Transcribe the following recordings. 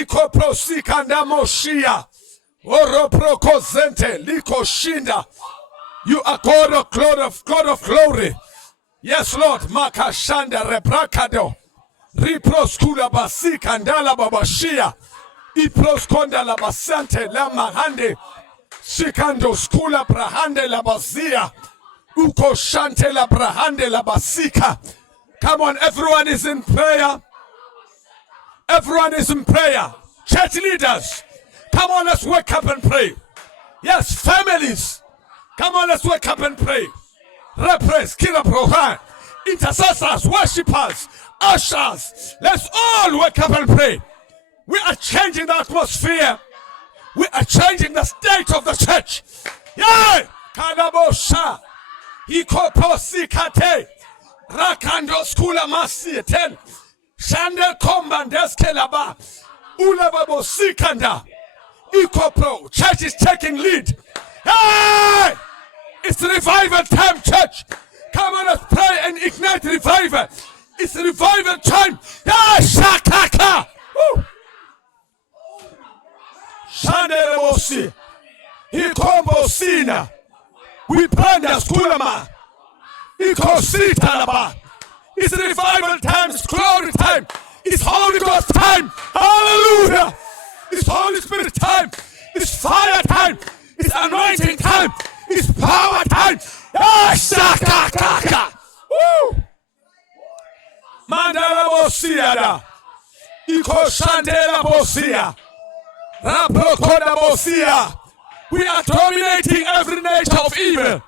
Iko prosikanda moshia. Oro prokozente liko shinda. You are God of glory. Yes, Lord. Makashanda rebrakado. Riproskula basika ndala babashia. Iproskonda la basante la mahande. Shikando skula brahande la bazia. Uko shante la brahande la basika. Come on, everyone is in prayer. Everyone is in prayer. Church leaders, come on, let's wake up and pray. Yes, families, come on, let's wake up and pray. Repres, killer prohan, intercessors, worshippers, ushers, let's all wake up and pray. We are changing the atmosphere. We are changing the state of the church. Yeah, Kadabosha, Ikoposikate, Rakando Skula Masieten, Shande Kombandeskelaba, Ulababo Sikanda, Ikopro. Church is taking lead. Hey! It's revival time, church. Come on, let's pray and ignite revival. It's revival time. Yeah, Shakaka. Woo! Shanderebosi, Ikombosina, we panda skulama, Ikositalaba. It's revival time, it's glory time, it's Holy Ghost time. Hallelujah! It's Holy Spirit time, it's fire time, it's anointing time, it's power time. Shakaka. Woo! Mandala Bosia, Ikoshandela Bosia. We are dominating every nature of evil.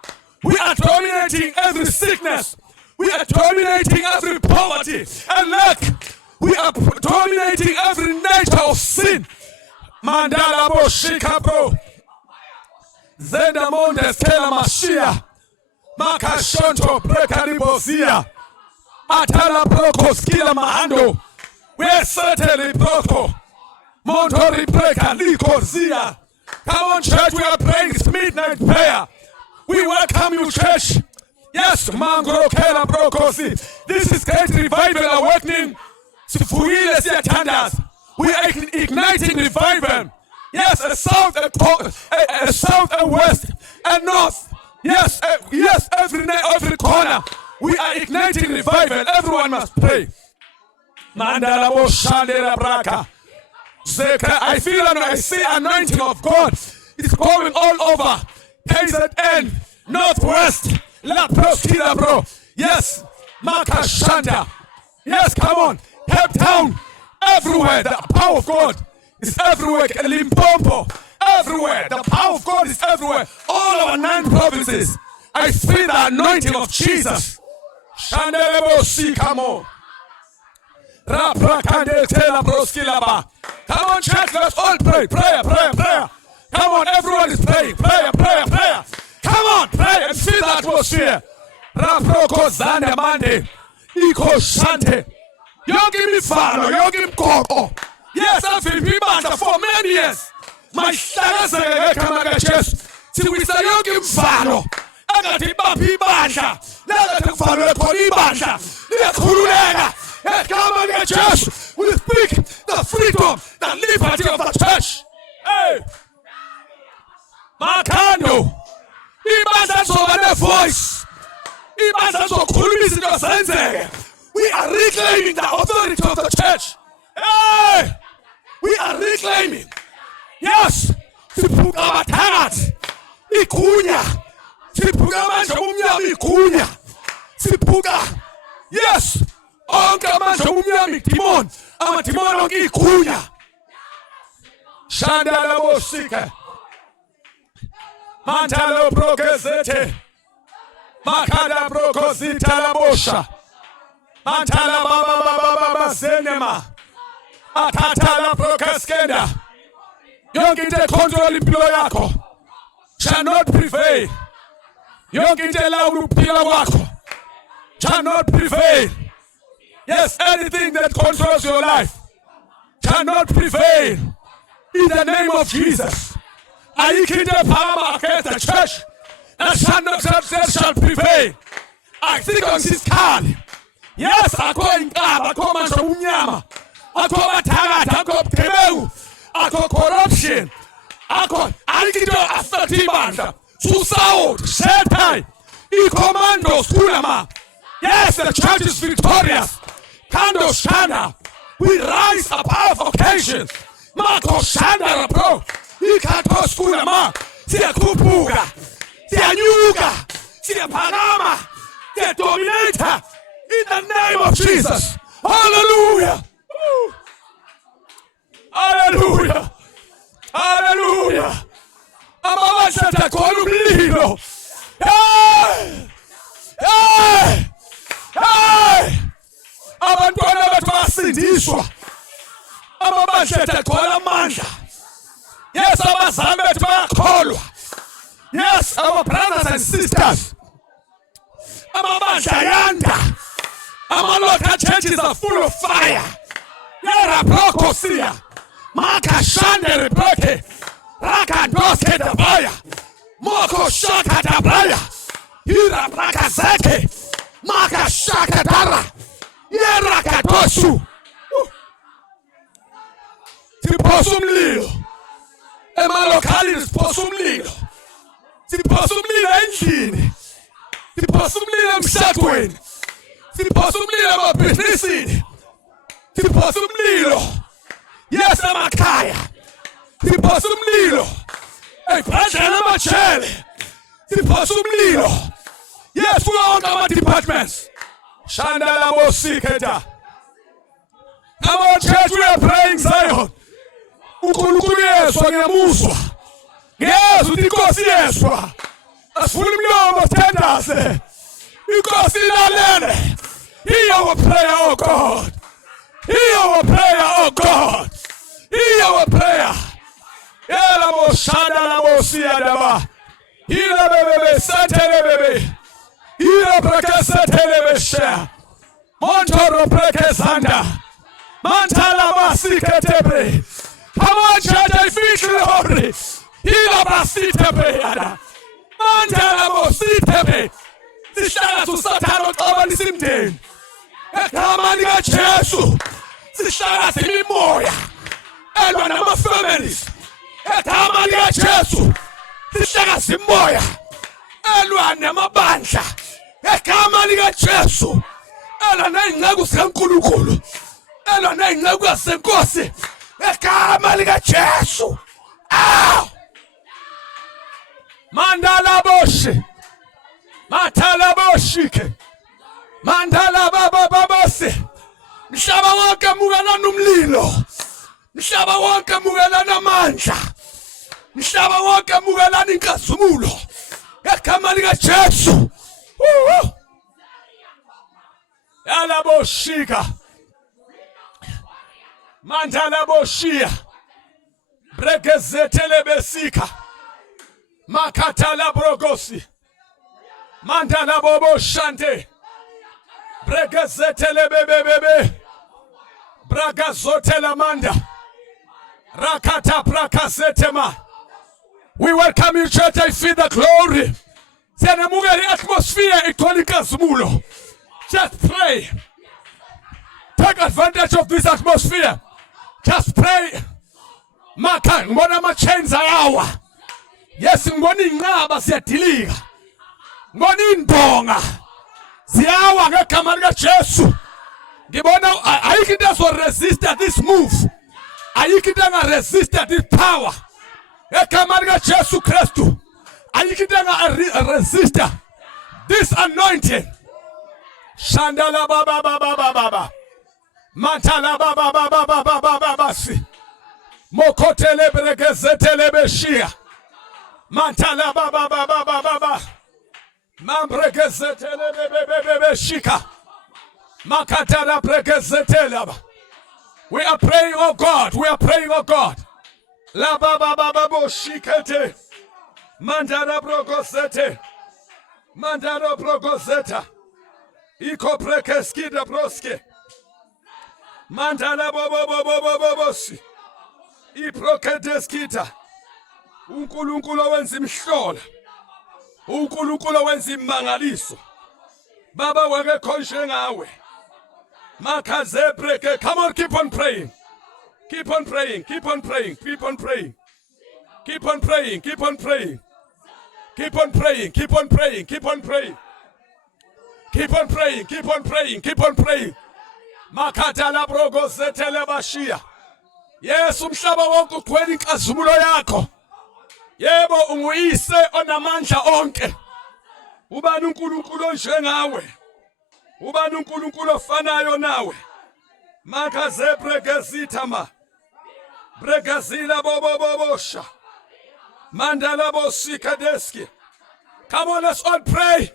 We are dominating every sickness. We are dominating every poverty and lack. We are dominating every nature of sin. Mandala Boshika bro. Zenda Mondes Kela Mashia. Makashonto Prekaribosia. Atala Brokos Kila Mahando. We're certainly Broko. Montori breaker, Likozia. Come on, church, we are praying. It's midnight prayer. We welcome you, church. Yes, Mangro Kela Brokosi. This is great revival awakening. We are igniting revival. Yes, a south, a south, a west, and north. Yes, every corner. We are igniting revival. Everyone must pray. Mandala Bo Shandera Braka. I feel and I see anointing of God. It's going all over. KZN, Northwest, La Proskila bro. Yes, Makashanda. Yes, come on. Cape Town. Everywhere. The power of God is everywhere. Limpopo. Everywhere. The power of God is everywhere. All our 9 provinces. I feel the anointing of Jesus. Shandelebo si, come on. Come on, church, let's all pray. Prayer. Come on, everyone is praying. Prayer. Come on, pray and feel the atmosphere. Raproko Zanda Mande. Iko Shante. Yogi Mifano, Yogi Mkoko. Yes, I've been Bibanda for many years. My stars are coming at chest. See, we say Yogi Mfano. I got him up Bibanda. Now that I'm for Bibanda. Let's Kurulega. Come on, get church. We speak the freedom, the liberty of the church. Hey, Makando. Ibasa so the voice. Ibasa so Kulmis. We are reclaiming the authority of the church. Hey, we are reclaiming. Yes, Sipuga Matanat. Ikunya. Sipuga Manjumya Ikunya. Sipuga. Yes. Onka manjo umyami timon. Ama timon ongi kunya. Shanda la bosika. Mantalo prokezete. Makada prokozita la bosha. Mantala baba senema. Atatala prokeskenda. Yongite control impilo yako. Shall not prevail. Yongite la upila wako. Shall not prevail. Yes, anything that controls your life cannot prevail. In the name of Jesus. I keep the power against the church that shall prevail. I think on this card. Yes, I go in Kaba, come and Unyama. akho mathakatha, akho bugebengu, akho corruption, akho alikho affect ibandla. Susawuthi Shetai, i-commandos kulama. Yes, the church is victorious. Kando Shana, we rise above occasions. Marco Shana, bro. Ikato skulama. Siya kupuga. Siya nyuga. Siya panama. Siya dominator. In the name of Jesus. Hallelujah. Hallelujah. Hallelujah. Amabashata kolumlilo. Hey! Hey! Hey! Abantwana bethu basindiswa. Amabandla agcwala amandla. Yes, abazali bethu bayakholwa. Yes, our brothers and sisters. Amabandla yanda. Local churches are full of fire. Yera prokosia. Maka shande rebreke. Raka doske dabaya. Moko shaka dabaya. Hira braka zeke. Maka shaka dara. Yera katosu. Siphosa umlilo. Emalokhalini siphosa umlilo. Siphosa umlilo endlini. Siphosa umlilo emshadweni. Siphosa umlilo emabhizinisini. Siphosa umlilo. Yes, emakhaya. Siphosa umlilo. Ebandleni amajele. Siphosa umlilo. Yes, kuwo wonke ama-departments. Shandala bosiketa. Come on, church, we are praying Zion. uNkulunkulu yeswa ngiyamuzwa. Ngiyezwa ukuthi inkosi yeswa. Asifuna umlomo sithandaze. Inkosi ilalele. Hear our prayer, oh God. Hear our prayer, oh God. Hear our prayer. Yela mo shanda la mo siadaba. Hila bebe satele bebe. Hila breke satele besha. Montoro breke zanda. Mantala basiketebe. Come on, church, I feel glory. Hila basitebe yada. Mantala bositebe. Sihlala susathana oxaba lisimdeni. Egama lika Jesu. Sihlala simimoya. Elwa nama-families. Egama lika Jesu. Sihlala simoya. Elwa namabandla. Egama lika Jesu. Elwa ney'nceku zikaNkulunkulu. Elwa ney'nceku zasenkosi. Egama lika Jesu. Aw! Mandala boshi. Matala boshike. Mandala baba babase. Mhlaba wonke mukelana umlilo. Mhlaba wonke mukelana amandla. Mhlaba wonke mukelana inkazimulo. Egama lika Jesu. Yala boshika. Mandala boshia. Bregezetele besika. Makatala brogosi. Mandala bobo shante. Bregezetele bebe. Bragazotela manda. Rakata brakazetema. We welcome you, church. I feel the glory. Senamuga the atmosphere ikolikazmulo. Just pray. Take advantage of this atmosphere. Just pray. Maka ngibona ama-chains ayawa. Yes, ngibona inqaba siyadilika. Ngibona indonga ziyawa ngegama lika Jesu. Ngibona ayikho into ezoresista this move. Ayikho into engaresista this power. Egama lika Jesu Kristu. Ayikho into engaresista this anointing. Shandala baba. Mantala baba. Mokotele bregezetele beshia. Mantala baba. Mambregezetele bebe shika. Makatala bregezetele. We are praying, oh God. We are praying, oh God. La baba shikete. Mandara brogosete. Mandara brogoseta. Iko prekeskida broske. Mandala bobosi. Iproketeskita. uNkulunkulu wenza imihlola. uNkulunkulu wenza imangaliso. Baba wake khonshe ngawe. Makazebreke. Come on, keep on praying. Keep on praying. Keep on praying. Keep on praying. Keep on praying. Keep on praying. Keep on praying. Keep on praying. Keep on praying. Keep on praying. Keep on praying. Keep on praying. Makatala brogo zetele bashia. Yes, umhlaba wonke ugcwele inkazimulo yakho. Yebo unguyise onamandla onke. Ubani uNkulunkulu onjengawe? Ubani uNkulunkulu ofanayo nawe? Makaze bregezitama. Bregazila bobobosha. Mandala bosikadeski. Come on, let's all pray.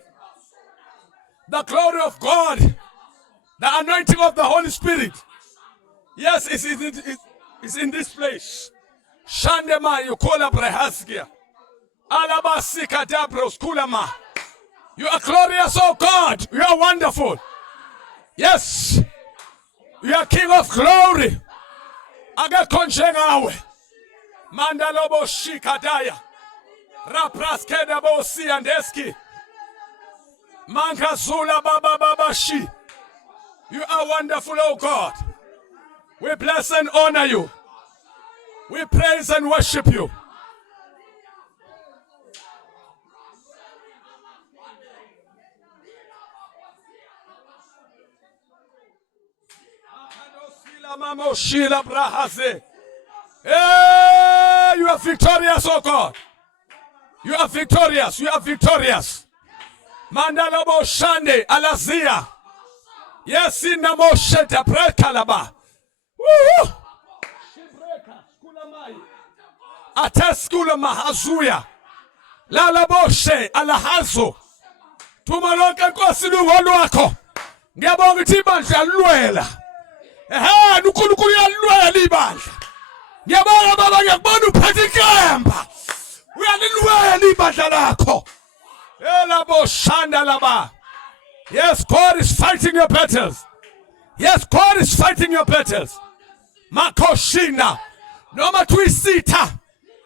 The glory of God, the anointing of the Holy Spirit. Yes, it's in this place. Shandema yukola brehaskia. Alabasika dabros kulama. You are glorious, oh God. You are wonderful. Yes. You are King of glory. Agakonjengawe. Mandalobo shikadaya. Rapraskeda bosi andeski. Mankazula baba babashi. You are wonderful, oh God. We bless and honor you. We praise and worship you. Hey, you are victorious, oh God. You are victorious. You are victorious. Mandalabo Shande Alazia. Yes, in the Mosheta Prekalaba. Woo! Ateskula Mahazuya. Lalaboshe Alahazo. Tumaloka Kosilu Woluako. Ngabonga Tibanja Luela. Ehe, nukulu ya Luela Libanja. Ngabonga baba ngabonu Patikamba. We are Luela Libanja lako. Yes, God is fighting your battles. Yes, God is fighting your battles. Makoshina. Noma twisita.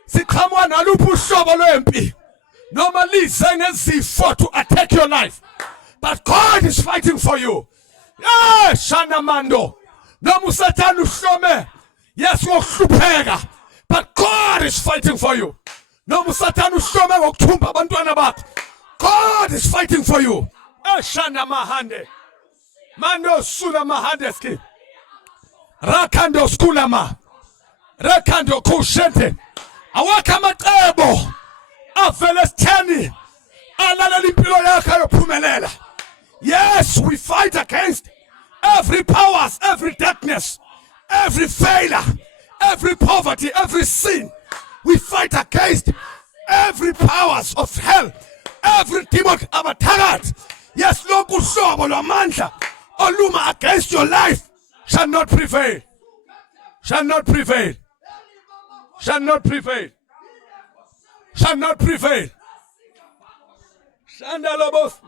Sikamwa na lupu shobo lwempi. Normally zengezifo to attack your life. But God is fighting for you. Yes, Shana Mando. Nomu satanu shome. Yes, wohlupheka. But God is fighting for you. Nomu satanu shome wokuthumba abantwana bakho. God is fighting for you. Shana Mahande. Mando Sula Mahandeski. Rakando Skulama. Rakando Kushente. Awakama Ebo. Afelestani. Alala limpilo yaka yopumelela. Yes, we fight against every powers, every darkness, every failure, every poverty, every sin. We fight against every powers of hell. Every demon attack. Yes, local shobo lwamandla oluma against your life shall not prevail. Shall not prevail. Shall not prevail. Shall not prevail. Shandalobos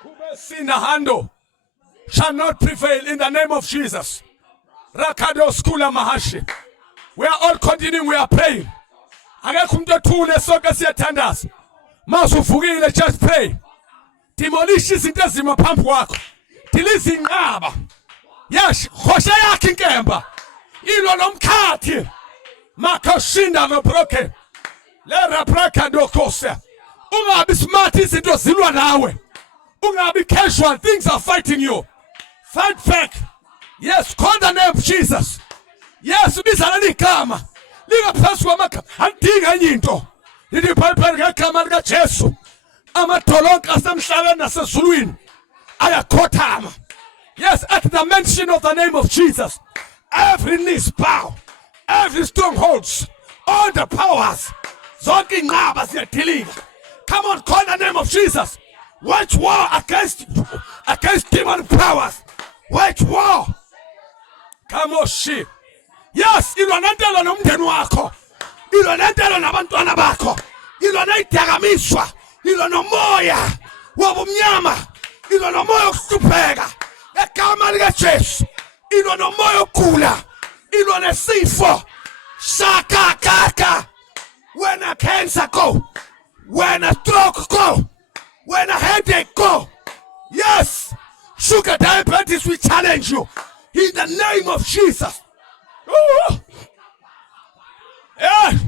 Kubesina Hando shall not prevail in the name of Jesus. Rakado Skula Mahashi. We are all continuing, we are praying. Agakumto tule soka siyatandaza. Masuvukile, just pray. Demolish izinto ezima phambi kwakho. Diliza inqaba. Yes, khosha yakhe inkemba. Ilo lomkhathi. Makashinda no broke. Lera braka ndokose. Ungabi smart izinto zilwa nawe. Ungabi casual, things are fighting you. Fight back. Yes, call the name of Jesus. Yes, bizana ligama. Lingaphansi kwamakha. Andinga enye into. Lithi Bible ngegama lika Jesu. Amadolonke asemhlabeni nasezulwini ayakhothama. Yes, at the mention of the name of Jesus, every knee bow, every strongholds, all the powers, zonke inqaba ziyadilika. Come on, call the name of Jesus. Wage war against demon powers. Wage war. Come on, she. Yes, ilwa nentelo nomndeni wakho. Ilwa nentelo nabantwana bakho. Ilwa neyidakamizwa. Ilwa nomoya wobumnyama. Ilwa nomoya wokuhlupheka. Egama lika Jesu. Ilwa nomoya wokugula. Ilwa nesifo. Shaka kaka. When a cancer go. When a stroke go. When a headache go. Yes. Sugar diabetes, we challenge you in the name of Jesus. Ooh. Yeah.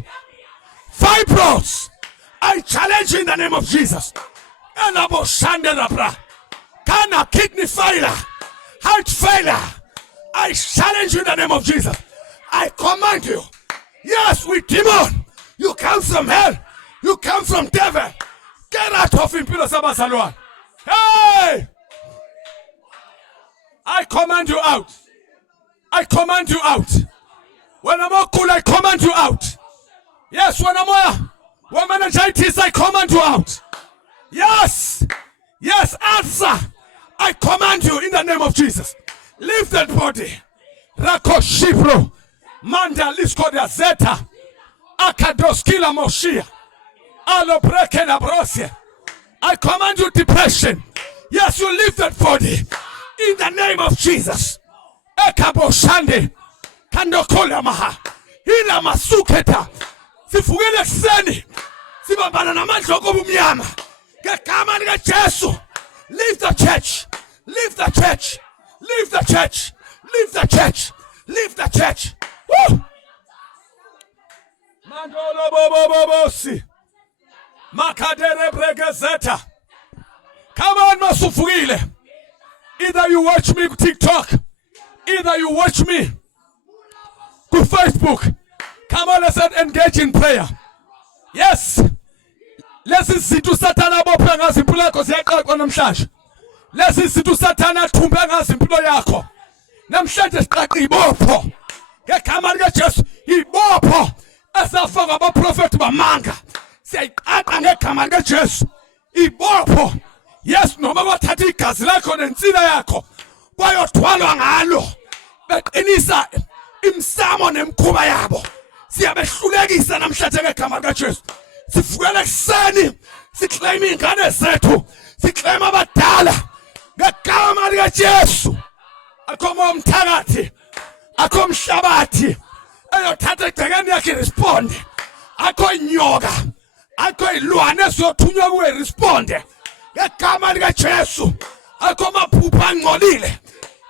Fibroids, I challenge you in the name of Jesus. Kana kidney failure, heart failure, I challenge you in the name of Jesus. I command you. Yes, with demon, you come from hell, you come from devil. Get out of him, Pilo Sabasalwan. Hey! I command you out. I command you out. When I'm all cool, I command you out. Yes, when I'm meningitis, I command you out. Yes. Yes, answer. I command you in the name of Jesus. Leave that body. Rako Shibro. Manda Liskoda Zeta. Akadoskila Moshia. Alo Brekena Brosia. I command you depression. Yes, you leave that body. In the name of Jesus. Ekabo Shande. Kandokola Maha. Hila Masuketa. Sifugele Seni. Sibabana Namajoko Bumiama. Leave the church. Leave the church. Leave the church. Leave the church. Leave the church. Woo! Mandolo bobo bobosi. Makadere bregazeta. Come on, Masufugile. Either you watch me TikTok, either you watch me to Facebook. Come on, let's engage in prayer. Yes. Lesi situ satana bopha ngazimpilo yakho siyaqaqwa namhlanje. Lesi situ satana thumbe ngazimpilo yakho. Namhlanje siqaqa ibopho. Ngegama lika Jesu ibopho esafaka abaprofeti bamanga. Siyayiqaqa ngegama lika Jesu. Ibopho. Yes, noma kwathatha igazi lakho nensila yakho bayothwalwa ngalo. Beqinisa imsamo nemkhuba yabo. Siyabehlulekisa namhlanje ngegama lika Jesu. Sifukela kuseni siclaim ingane zethu siclaim abadala ngegama lika Jesu. Akho umthakathi akho umhlabathi eyothatha egcekeni yakhe responde. Akho inyoka akho ilwane esiyothunywa kuwe responde ngegama lika Jesu. Akho maphupha angcolile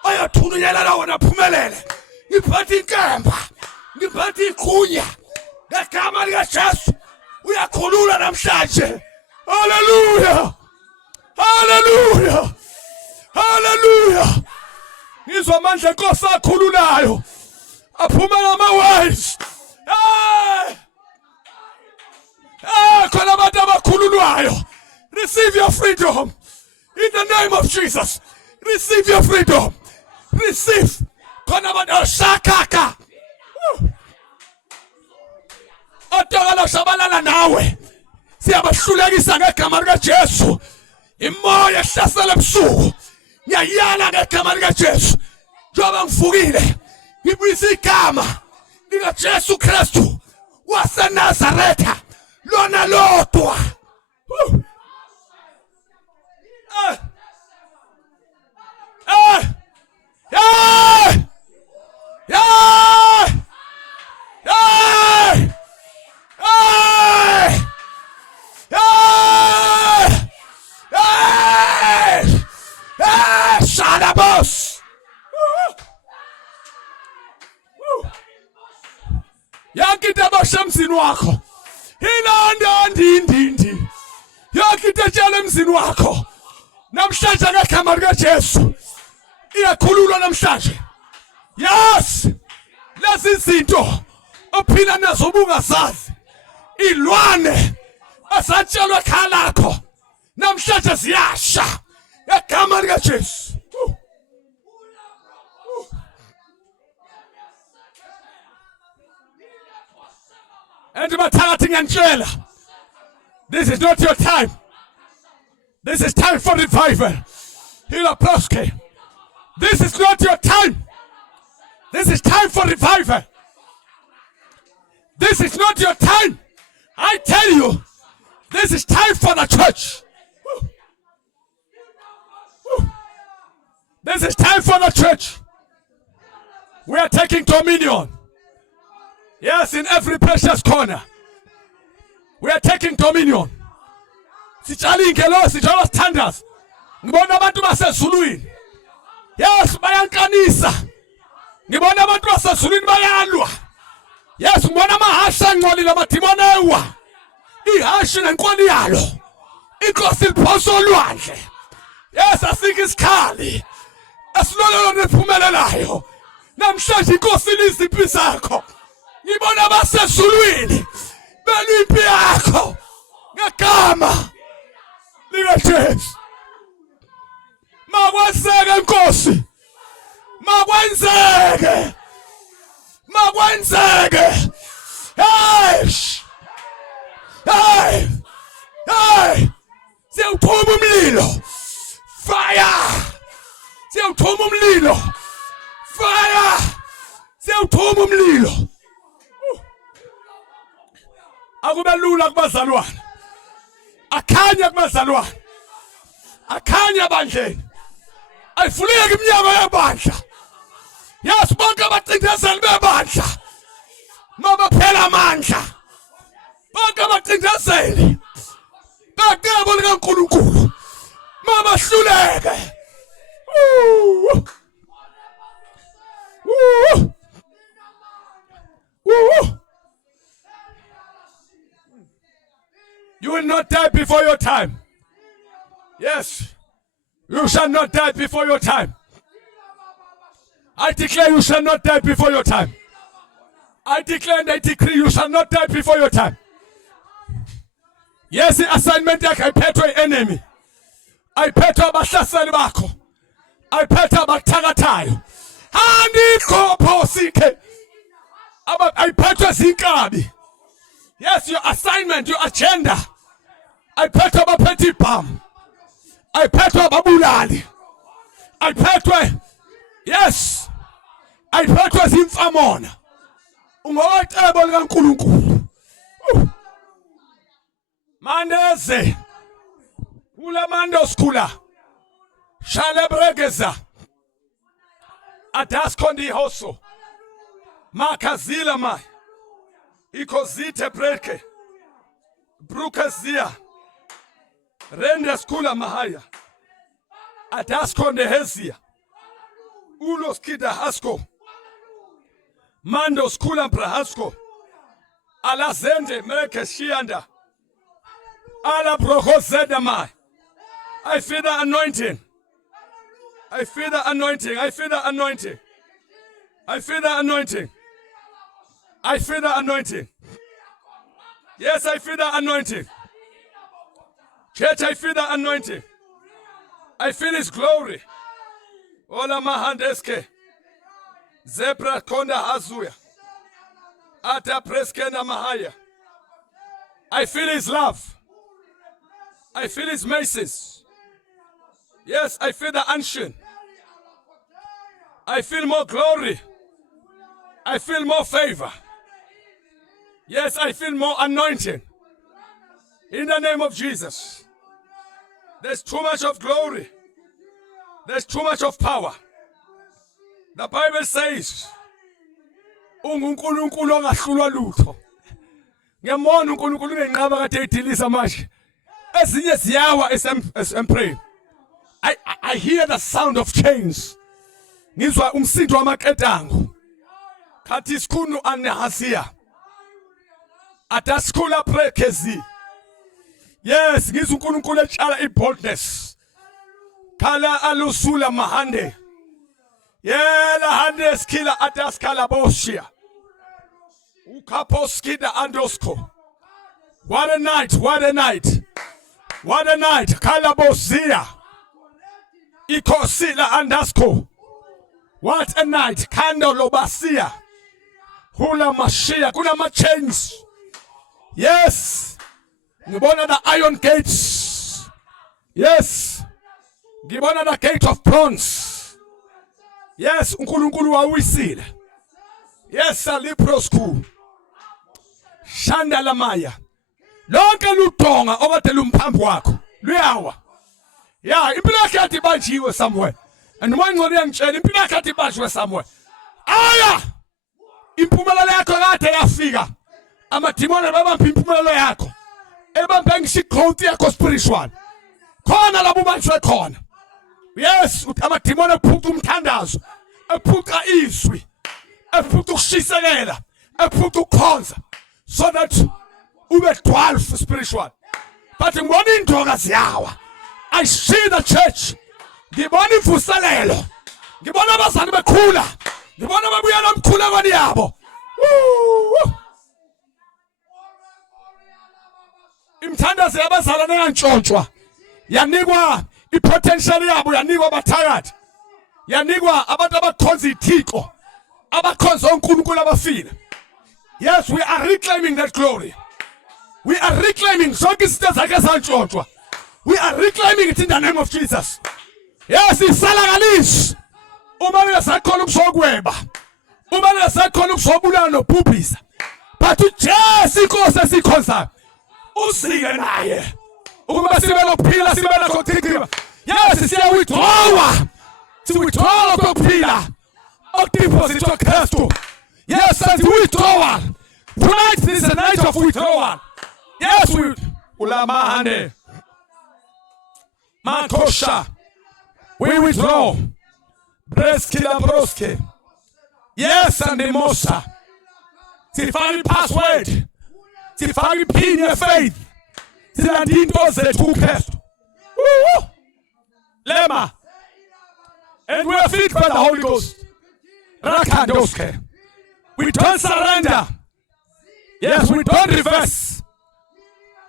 oyothunyelwa wona phumelele. Ngiphatha inkemba ngiphatha ikhunya ngegama lika Jesu. Uyakhulula namhlanje. Hallelujah. Hallelujah. Hallelujah. Ngizwa amandla enkosi akhululayo. Aphuma ngama-wise. Khona abantu abakhululwayo. Receive your freedom. In the name of Jesus. Receive your freedom. Receive. Khona abantu oshakaka. Otokala shabalala nawe. Siyabahlulekisa ngegama lika Jesu. Imoya ehlasela ebusuku. Ngiyayala ngegama lika Jesu. Njengoba ngivukile. Ngibuyisa igama lika Jesu Kristu waseNazaretha. Lona lodwa. Yakita bashamsini wakho. Hilanda ndindi. Yakita tshela emzini wakho. Namhlanje ngegama lika Jesu. Iyakhululwa namhlanje. Yes. Lezi zinto ophila nazo ubungazazi. Ilwane asatshelwe ekhaya lakho. Namhlanje ziyasha. Ngegama lika Jesu. And this is not your time. This is time for revival. Hilaproske. This is not your time. This is time for revival. This is not your time. I tell you, this is time for the church. This is time for the church. We are taking dominion. Yes, in every precious corner. We are taking dominion. Sitshali ingelo sithola standards. Ngibona abantu basezulwini. Yes, bayankanisa. Ngibona abantu basezulwini bayalwa. Yes, ngibona amahasha angcolile amadimoni ewa. Ihashi nenkoni yalo. Inkosi iliphosa olwandle. Yes, asike isikhali. Asilololo nephumelelayo. Namhlanje inkosi iliziphi zakho. Ngibona abasezulwini beliphi yakho. Ngegama likaJesu. Makwenzeke inkosi. Makwenzeke. Makwenzeke. Hey! Hey! Hey! Siyawuthuma umlilo. Fire! Siyawuthuma umlilo. Fire! Siyawuthuma umlilo. Akube lula kubazalwane. Akhanya kubazalwane. Akhanya bandleni. Ayifuleke iminyango yebandla. Yes, bonke abacindezeli bebandla. Mabaphela amandla. Bonke abacindezeli. Baqebo likaNkulunkulu. Mabahluleke. You will not die before your time. Yes. You shall not die before your time. I declare you shall not die before your time. I declare and I decree you shall not die before your time. Yes, the assignment yakhe ayiphethwe enemy. Ayiphethwe abahlaseli bakho. Ayiphethwe abakuthakathayo. Andikho phosike. Ayiphethwe zinkabi. Yes, your assignment, your agenda. Ayiphethwe abaphethe ibhamu. Ayiphethwe ababulali. Ayiphethwe. Yes. Ayiphethwe zimfamona. Ungowacebo likaNkulunkulu. Mandeze. Ulamando skula. Shalebregeza. Adaskondi hoso. Makazila mai. Ikozite breke. Brukazia. Rende skula mahaya. Adaskonde hezia. Ulos kida hasko. Mando skula brahasko. Ala zende meke shianda. Ala broko zeda mai. I feel the anointing. I feel the anointing. I feel the anointing. I feel the anointing. I feel the anointing. Yes, I feel the anointing. Church, I feel the anointing. I feel His glory. Ola mahandeske. Zebra konda hazuya. Ata preskena mahaya. I feel His love. I feel His mercies. Yes, I feel the unction. I feel more glory. I feel more favor. Yes, I feel more anointing. In the name of Jesus. There's too much of glory. There's too much of power. The Bible says, uNkulunkulu ongahlulwa lutho. Ngiyamona uNkulunkulu unenqaba kade edilisa manje. Ezinye ziyawa esempray. I hear the sound of chains. Ngizwa umsindo wamaketango. Khathi isikhunu anehasiya. Ataskula prekezi. Yes, ngizwa uNkulunkulu etshala iboldness. Kala alusula mahande. Yela hande skila ataskala boshia. Ukaposkida andosko. What a night, what a night. What a night. Kalabozia. Ikosila andasko. What a night. Kando lobasia. Hula mashia. Kuna chains. Yes. Ngibona the iron gates. Yes. Ngibona the gate of bronze. Yes. uNkulunkulu wawisile. Yes. Aliprosku. Shanda lamaya. Lonke lutonga okade lumphambi wakho. Luyawa. Yeah, impilo yakhe yathi banjiwe somewhere. And one ngone yangitshela impilo yakhe yathi banjiwe somewhere. Aya! Impumelelo yakho kade yafika. Amadimoni babamba impumelelo yakho. Ebambe ngisikhothi yakho spiritual. Khona labo banjwe khona. Yes, amadimoni ephuca umthandazo, ephuca izwi, ephuca ukushisekela, ephuca ukukhonza, so that ube 12 spiritual. But ngibona indoka ziyawa. I see the church. Ngibona imvuselelo. Ngibona abazali bekhula. Ngibona babuyela emkhulekweni yabo. Imthandazo yabazalwane yantshontshwa. Yanikwa ipotential yabo, yanikwa abathakathi. Yanikwa abantu abakhonza ithixo. Abakhonza uNkulunkulu abafile. Yes, we are reclaiming that glory. We are reclaiming zonke izinto zakhe zantshontshwa. We are reclaiming it in the name of Jesus. Yes, isalakalisi. Uma lingasakhona ukuzokweba. Uma lingasakhona ukuzobulala nobhubhisa. But uJesu inkosi esikhonzayo. Usike naye. Ukuba sibe lokuphila sibe lokuthikira. Yes, siya withdraw. Si withdraw kokuphila. Okudeposit uKristu. Yes, and withdrawal. Tonight is a night of withdrawal. Yes, we ulamahane. Makosha. We withdraw. Breskila broske. Yes, and the mosa. Sifari password. Sifari pin your faith. Silandinto zethu Kristu. Lema. And we are filled by the Holy Ghost. Rakandoske. We don't surrender. Yes, we don't reverse.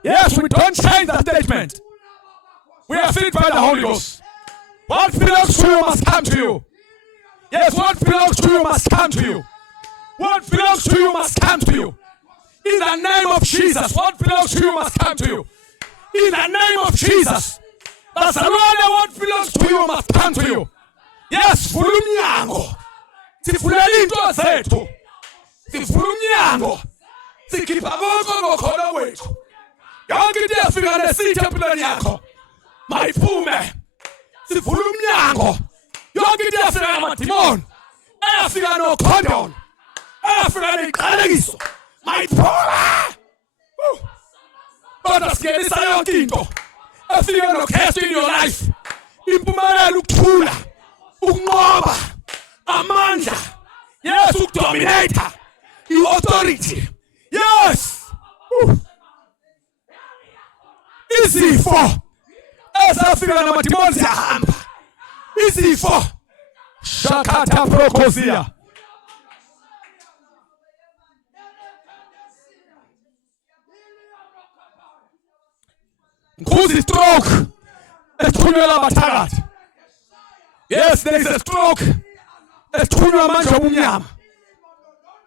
Yes, we don't change the statement. We are filled by the Holy Ghost. What belongs to you must come to you. Yes, what belongs to you must come to you. What belongs to you must come to you. In the name of Jesus, what belongs to you must come to you. In the name of Jesus. Bazalwane, what belongs to you must come to you. Yes, vula umnyango. Sivulela into zethu. Sivula umnyango. Sikhipha konke ngokholo wethu. Yonke into yafika nesithi empilweni yakho. Mayiphume. Sivula umnyango. Yonke into yafika namadimoni. Ayafika nokhondolo. Ayafika neqalekiso. Mayiphume. Kodwa singenisa yonke into. Efika noKristu in your life. Impumelelo, ukuthula, ukunqoba, amandla. Yes, ukudominate. I-authority. Yes. Izifo ezafika namadimoni ziyahamba. Izifo. Shakata prokozia. Nkuzi stroke. Ethunyelwa abathakathi. Yes, there is a stroke. Ethunyelwa amandla obumnyama.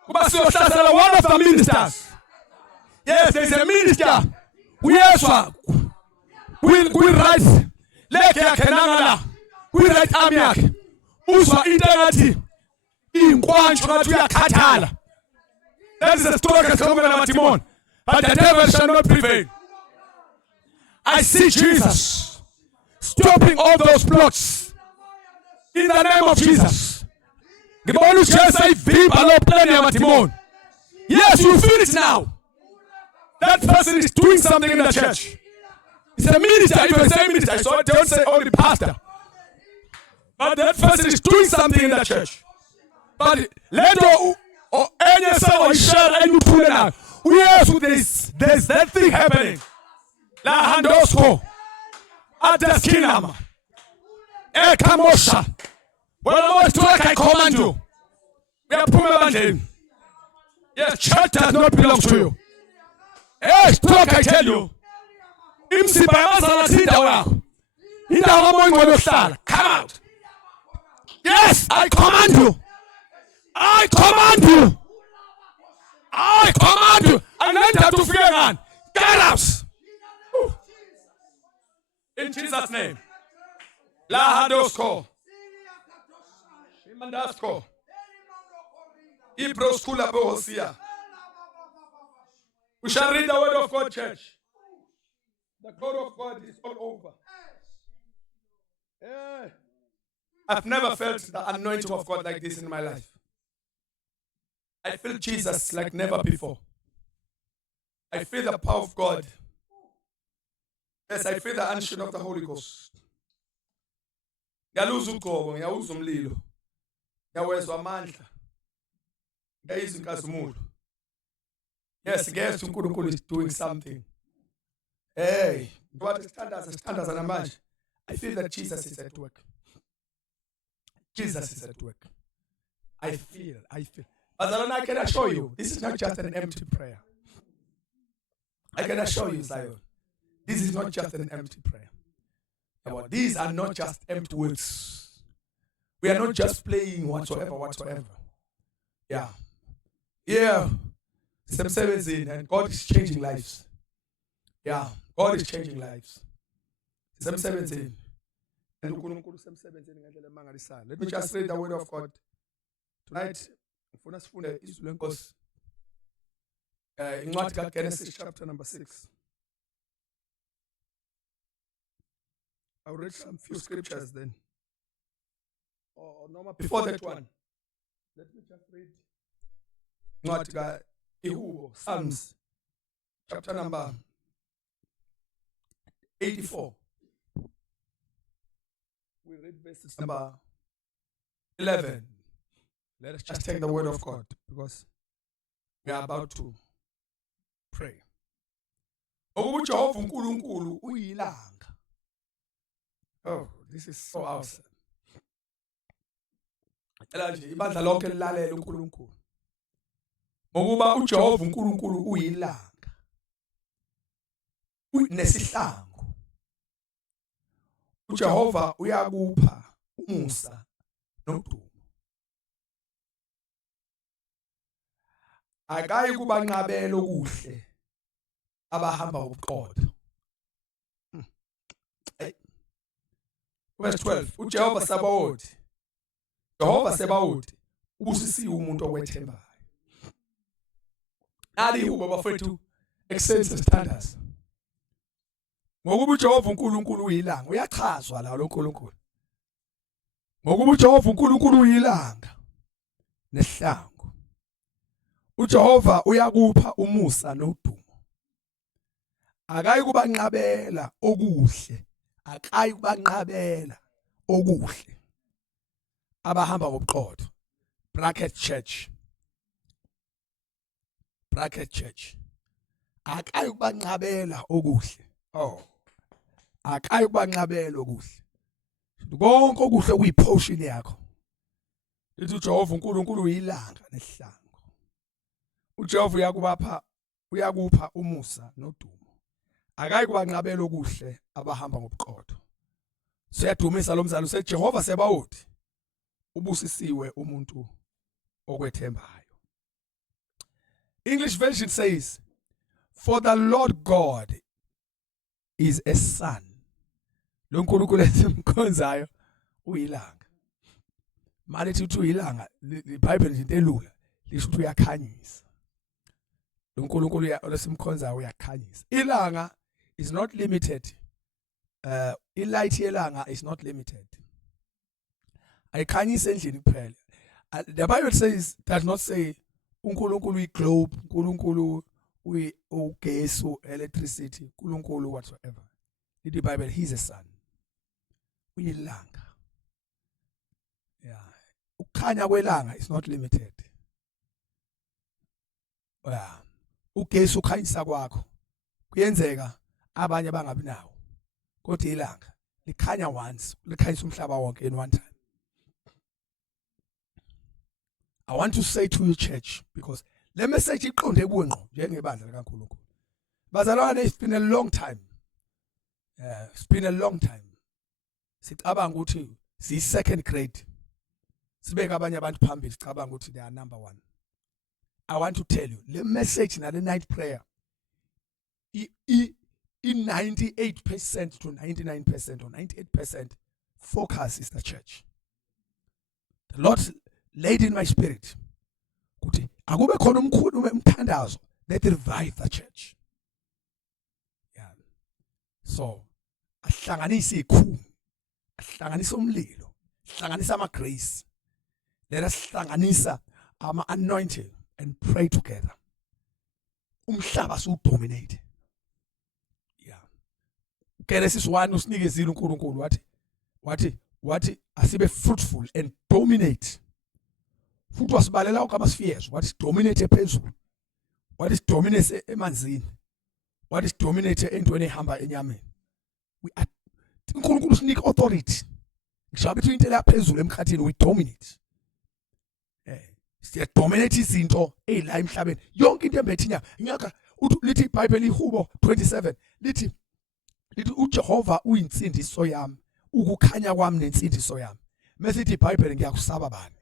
Kuba siyohlasela one of the ministers. Yes, there is a minister. Uyezwa. Kwi-right leg yakhe nangala. Kwi-right arm yakhe. Uzwa into engathi inkwantsho ngathi uyakhathala. That is a stroke esikhona namadimoni. But the devil shall not prevail. I see Jesus stopping all those plots in the name of Jesus. Ngibona uJesu ayivimba lo plan yamadimoni. Yes, you feel it now. That person is doing something in the church. It's a minister, if I say minister, so don't say only pastor. But that person is doing something in the church. But let or any someone share any pull now. Yes, there's that thing happening. La handosko. Adaskinam. Ekamosha. Well, I'm strike, I command you. We are Pumabandin. Yes, church does not belong to you. Yes, talk, I tell you. Come out. Yes, I command you. I command you. I command you. And enter to fear man. Get out. In Jesus' name. La hadosko. Imandasko. Ibroskula bohosia. We shall read the word of God, church. The glory of God is all over. Yeah. I've never felt the anointing of God like this in my life. I feel Jesus like never before. I feel the power of God. Yes, I feel the unction of the Holy Ghost. Ngiyaluza ugcobo, ngiyawuza umlilo. Ngiyawezwa amandla. Ngiyayizwa inkazimulo. Yes, guess uNkulunkulu is doing something. Hey, what sithandaza namanje. I feel that Jesus is at work. Jesus is at work. I feel. Bazalwane, I can assure you, this is not just an empty prayer. I can assure you, Zion, this is not just an empty prayer. These are not just empty words. We are not just playing whatsoever. Yeah. Some 17, and God is changing lives. Yeah, God is changing lives. Some 17. And let me just read the word of God. Tonight, ufuna sifunde izwi lenkosi. Incwadi kaGenesis chapter number 6. I'll read some few scriptures then. Or no, before that one, let me just read incwadi kaIhubo, Psalms chapter number 84. We read verses number 11. Let us just take the word of God because we are about to pray. UJehova uNkulunkulu uyilanga. Oh, this is so awesome. Ela nje ibandla lonke lilalela uNkulunkulu. Ngokuba uJehova uNkulunkulu uyilanga. Unesihlangu. uJehova uyakupha umusa nodumo. Akayi kubanqabela okuhle abahamba ngobuqotho. Verse 12. uJehova Sabaothi. Jehova Sabaothi ubusisiwe umuntu okwethembayo. Nali uba bafethu ekuseni sithandaza. Ngokuba uJehova uNkulunkulu uyilanga, uyachazwa la lo uNkulunkulu. Ngokuba uJehova uNkulunkulu uyilanga nesihlangu. uJehova uyakupha umusa nodumo. Akayi kubanqabela okuhle, akayi kubanqabela okuhle abahamba ngobuqotho. Bracket church. Akayi kubanqabela okuhle. Akayi kubanqabela okuhle. Konke okuhle kuyiportion yakho. Lithi uJehova uNkulunkulu uyilanga nesihlangu. uJehova uyakupha umusa nodumo. Akayi kubanqabela okuhle abahamba ngobuqotho. Siyadumisa lo mzalo seJehova Sabaothi ubusisiwe umuntu okwethembayo. English version says, for the Lord God is a sun. Lo uNkulunkulu esimkhonzayo uyilanga. Malithi uthi uyilanga, iBhayibheli nje into elula, lisho ukuthi uyakhanyisa. Lo uNkulunkulu lesimkhonzayo uyakhanyisa. Ilanga is not limited. Ilight yelanga is not limited. Ayikhanyisa endlini kuphela. The Bible does not say uNkulunkulu uyiglobe, uNkulunkulu ugesi, electricity, uNkulunkulu whatsoever. In the Bible, he's a sun. Uyilanga. Yeah. Ukukhanya kwelanga is not limited. Yeah. Ugesi ukhanyisa kwakho. Kuyenzeka abanye bangabi nawo. Kodwa ilanga likhanya once, likhanyisa umhlaba wonke in one time. I want to say to you, church, because le message iqonde kuwe ngqo njengebandla likaNkulunkulu. Bazalwane, it's been a long time. It's been a long time. Sicabanga ukuthi si second grade. Sibeka abanye abantu phambili sicabanga ukuthi they are number one. I want to tell you, le message na le night prayer in 98% to 99% or 98% focus is the church. The Lord laid in my spirit ukuthi akube khona umthandazo that revive the church. Yeah. So ahlanganisa ikhulu, ahlanganisa umlilo, ahlanganisa ama grace. Let us hlanganisa ama anointing and pray together. Umhlaba sudominate. Yeah. Genesis 1 usinikeza uNkulunkulu wathi wathi asibe fruitful and dominate. Futhi wasibalela onke ama-spheres, wathi sidominate phezulu, wathi sidominate emanzini, wathi sidominate entweni ehamba enyameni. uNkulunkulu usinika authority. Ngisho bethu into laphezulu emkhathini we dominate. Siya dominate izinto ezila emhlabeni. Yonke into embethe inyaka lithi iBhayibheli iHubo 27 lithi uJehova uyinsindiso yami, ukukhanya kwami nensindiso yami. Mesithi iBhayibheli ngiyakusaba bani?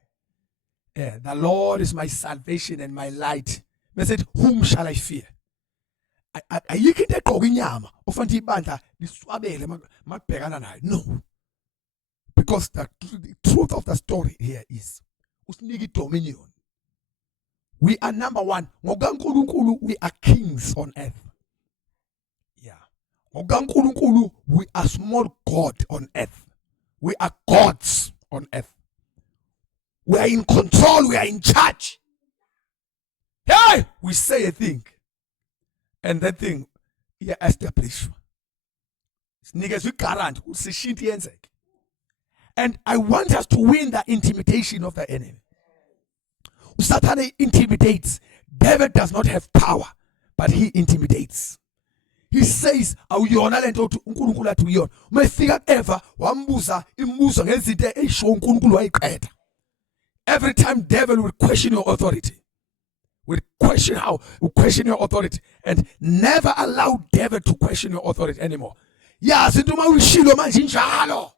The Lord is my salvation and my light. Mesithi whom shall I fear? Ayikho into egqoka inyama ofanele ibandla liswabele makubhekana nayo. No. Because the truth of the story here is usinika dominion. We are number one. NgokaNkulunkulu we are kings on earth. Yeah. NgokaNkulunkulu we are small god on earth. We are gods on earth. We are in control, we are in charge. Hey, we say a thing and that thing is established. Niggas we guarantee usishinti yenzeke. And I want us to win the intimidation of the enemy. Satan intimidates. David does not have power, but he intimidates. He says, awuyona lento uNkulunkulu athi uyona. Mayifika kuEva wambuza imibuzo ngezinto eyisho uNkulunkulu wayiqeda. Every time devil will question your authority. Will question your authority and never allow devil to question your authority anymore. Yazi into uma uyishilo manje injalo.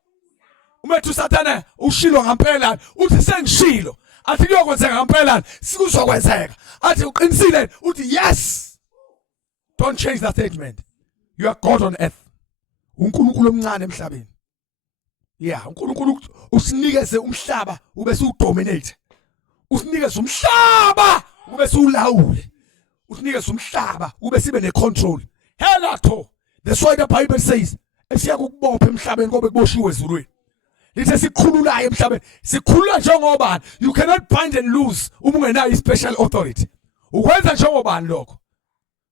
Umethu Satana ushilo ngempela uthi sengishilo athi kuyokwenzeka ngempela sikuzokwenzeka athi uqinisile uthi yes. Don't change that statement. You are God on earth. uNkulunkulu omncane emhlabeni. Yeah, uNkulunkulu usinikeze umhlaba ube sudominate. Usinikeze umhlaba ube sulawule. Usinikeze umhlaba ube sibe necontrol. Hello. That's why the Bible says esiya kukubopha emhlabeni ngoba kuboshiwe ezulwini. Lithi sikhululayo emhlabeni. Sikhulula njengobani? You cannot bind and loose uma ungenayo special authority. Ukwenza njengobani lokho?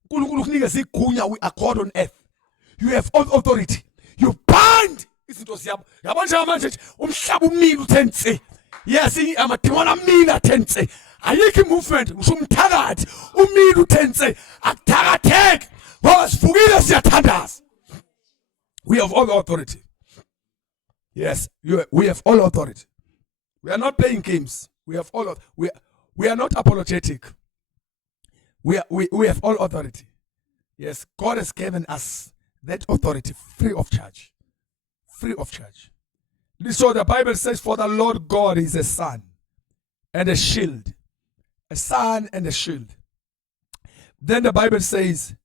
uNkulunkulu ukunikeza igunya. We are God on earth. You have all authority. You bind izinto ziyabo. Yabona njengamanje umhlaba umile uthense. Yes, amadimoni amile athense. Ayikho movement, ngisho umthakathi umile uthense. Akuthakatheke. Ngoba sivukile siyathandaza. We have all authority. Yes, we have all authority. We are not playing games. We have all we are not apologetic. We have all authority. Yes, God has given us that authority free of charge. Free of charge. So the Bible says, for the Lord God is a sun and a shield. A sun and a shield. Then the Bible says,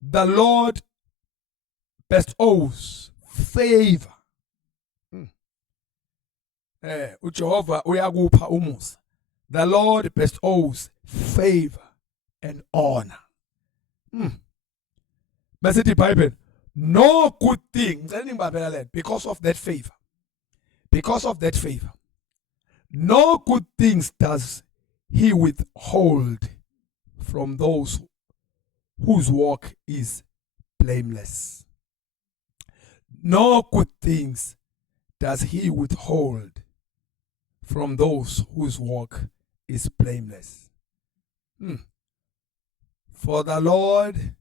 the Lord bestows favor. uJehova uyakupha umusa. The Lord bestows favor and honor. Message the Bible. No good thing. Because of that favor. Because of that favor. No good things does he withhold from those whose walk is blameless. No good things does he withhold from those whose walk is blameless. For the Lord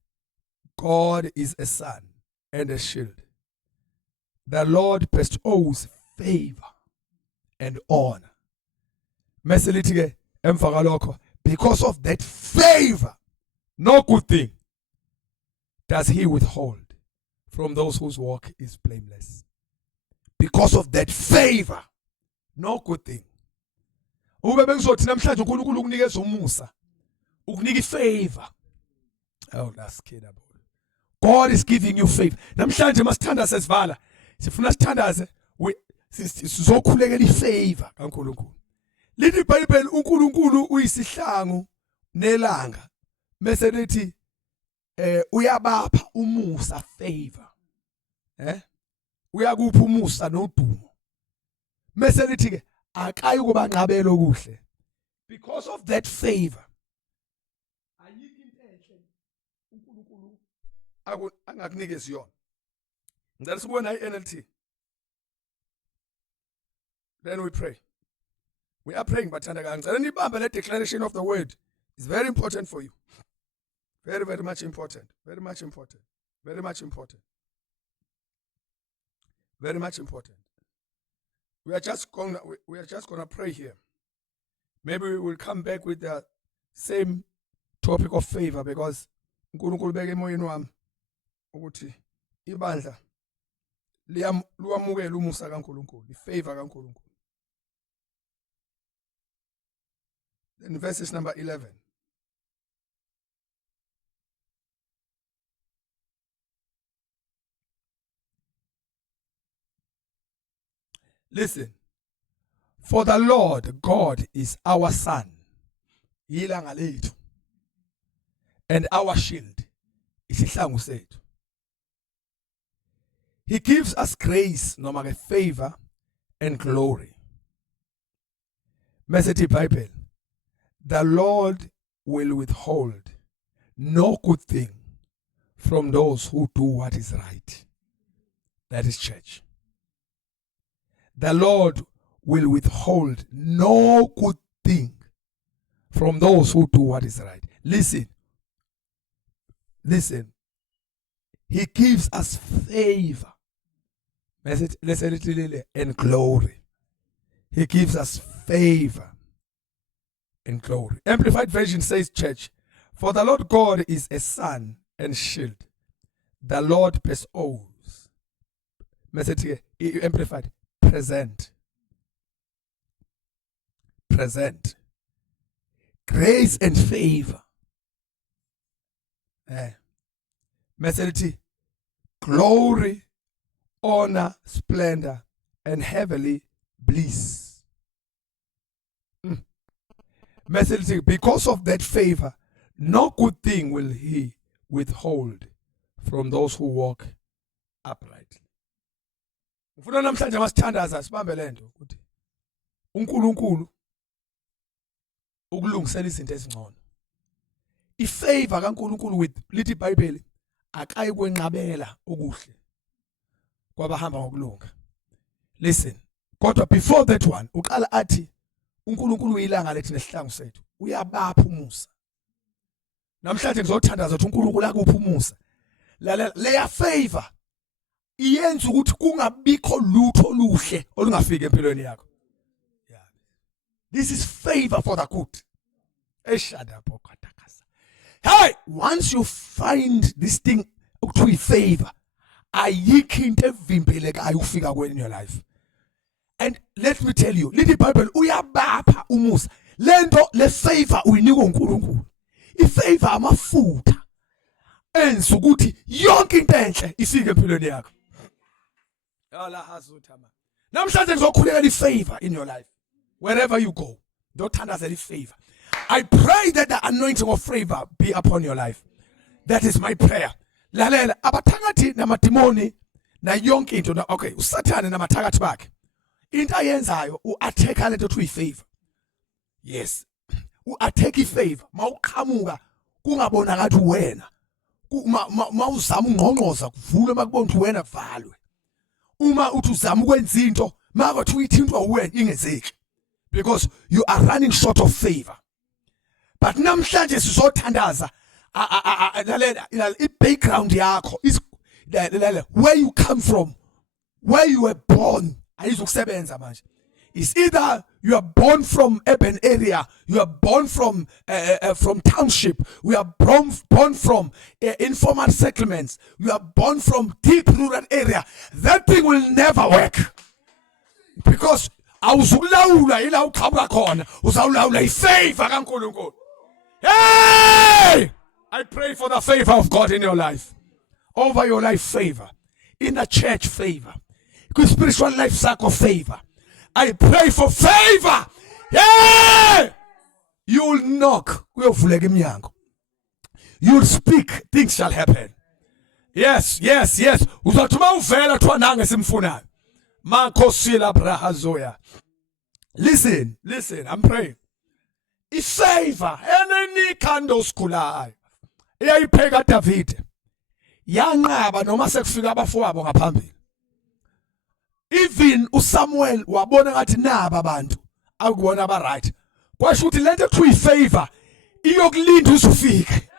God is a sun and a shield. The Lord bestows favor and honor. Because of that favor, no good thing does he withhold from those whose walk is blameless. Because of that favor, no good thing. Favor. Oh, that's kid. God is giving you favor. Namhlanje masithanda sesivala. Sifuna sithandaze sizokhulekela ifavor kaNkulunkulu. Lithi iBhayibheli uNkulunkulu uyisihlangu nelanga. Mase lithi uyabapha umusa favor. Uyakupha umusa nodumo. Mase lithi ke akayi kuba nqabelo kuhle. Because of that favor. Ayikho into enhle uNkulunkulu angakunikezi yona. Ngicela sibone iNLT. Then we pray. We are praying, but the declaration of the word is very important for you. Very, very much important. Very much important. Very much important. Very much important. We are just gonna pray here. Maybe we will come back with the same topic of favor, because uNkulunkulu beke emoyeni wami ukuthi ibandla luwamukela umusa kaNkulunkulu, ifavor kaNkulunkulu. Then verses number 11. Listen. For the Lord God is our sun, ilanga lethu, and our shield, isihlangu sethu. He gives us grace, noma ke favor and glory. Message Bible. The Lord will withhold no good thing from those who do what is right. That is church. The Lord will withhold no good thing from those who do what is right. Listen. Listen. He gives us favor. And glory. He gives us favor and glory. Amplified Version says, church, for the Lord God is a sun and shield. The Lord bestows. Message here, amplified, present. Present. Grace and favor. Message, glory, honor, splendor, and heavenly bliss. Message, because of that favor, no good thing will he withhold from those who walk uprightly. Ufuna namhlanje masithandaza sibambe lento ukuthi uNkulunkulu ukulungisela izinto ezingcono. Ifavor kaNkulunkulu with lithi iBhayibheli akayi kwenqabela okuhle kwabahamba ngokulunga. Listen, kodwa before that one uqala athi uNkulunkulu uyilanga lethu nesihlangu sethu, uyabapha umusa. Namhlanje ngizothandaza ukuthi uNkulunkulu akupha umusa. Leya favor iyenza ukuthi kungabikho lutho oluhle olungafika empilweni yakho. Yeah. This is favor for the good. Hey, once you find this thing to favor, ayikho into evimbelekayo ukufika kweni in your life. And let me tell you, little Bible uyabapha umusa. Lento le favor uyinika uNkulunkulu. Ifavor amafutha enza ukuthi yonke into enhle ifike empilweni yakho. Yala hazuthama. Namhlanje ngizokhulela ifavor in your life. Wherever you go, ndothandazela ifavor. I pray that the anointing of favor be upon your life. That is my prayer. Lalela abathakathi namadimoni na yonke into. Okay, uSathane namathakathi bakhe. Into ayenzayo uattack lento to ifavor. Yes. Uattack ifavor. Mawuqhamuka kungabonakala ukuthi wena. Mawuzama ungqongqoza kuvule makubona ukuthi wena valwe. Uma uthi uzama ukwenza into makathi uyithintwa wena ingezeki. Because you are running short of favor. But namhlanje sizothandaza i-background yakho is where you come from, where you were born. Ayizukusebenza manje. It's either you are born from urban area, you are born from township, we are born from informal settlements, you are born from deep rural area. That thing will never work. Because awuzulawula ila uqhamuka khona, uzawulawula ifavor kaNkulunkulu. Hey! I pray for the favor of God in your life. Over your life, favor. In the church, favor. Spiritual life, circle, favor. I pray for favor. Yeah! You will knock. You will speak. Things shall happen. Yes, yes, yes. Listen, listen, I'm praying. Ifavor eneni kando skulayo eyayipheka David yanqaba noma sekufika abafowabo ngaphambili. Even uSamuel wabona ngathi naba abantu akubona aba right. Kwasho ukuthi lento ekuthiwa ifavor iyokulinda uzufike.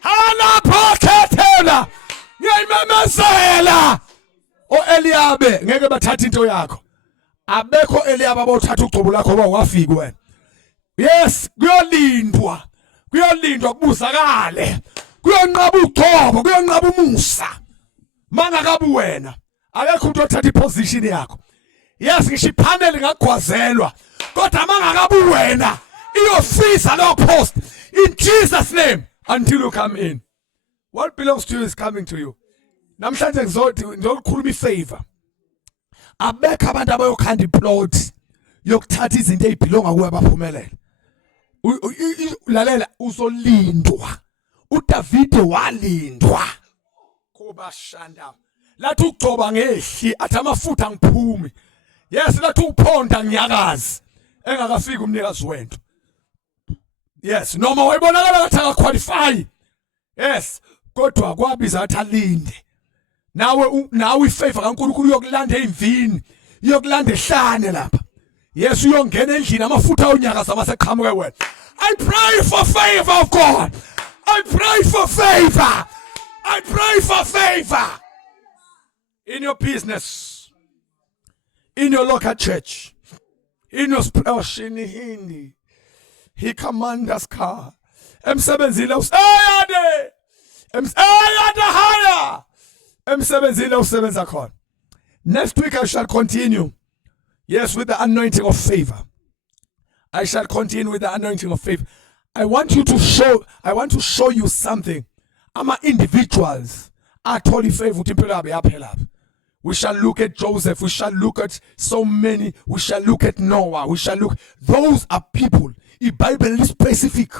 Halapha khethela. Ngiyayimemezela. Eliyabe ngeke bathatha into yakho. Abekho Eliyabe abothatha ugcobo lakho ngoba wafika wena. Yes, kuyolindwa. Kuyolindwa kubuzakale. Kuyonqaba ugcobo, kuyonqaba umusa. Mangakabi wena. Akekho umuntu othatha iposition yakho. Yes, ngisho ipanel ngagwazelwa. Kodwa mangakabi wena. Iyofisa lo post in Jesus name until you come in. What belongs to you is coming to you. Namhlanje ngizokhuluma ifavor. Abekho abantu abayokhanda iplot yokuthatha izinto ezibhilonga kuwe abaphumelele. Lalela uzolindwa. uDavide walindwa. Kuba shanda. Lathi ugcoba ngehli athi amafutha ngiphumi. Yes, lathi uphonda ngiyakazi. Engakafiki umnikazi wento. Yes, noma wayibonakala ngathi akaqualify. Yes, kodwa kwabiza athi alinde. Nawe ifavor kaNkulunkulu uyokulanda emvini, uyokulanda ehlane lapha. Yes, uyongena endlini amafutha onyakaza maseqhamuke wena. I pray for favor of God. I pray for favor. I pray for favor. In your business, in your local church, in your spiritual hindi, he commands us car. Emsebenzile usayade. Emsayade haya. Emsebenzile usebenza khona. Next week I shall continue. Yes, with the anointing of favor. I shall continue with the anointing of favor. I want to show you something. Ama individuals are totally favor. We shall look at Joseph. We shall look at so many. We shall look at Noah. We shall look. Those are people. The Bible is specific.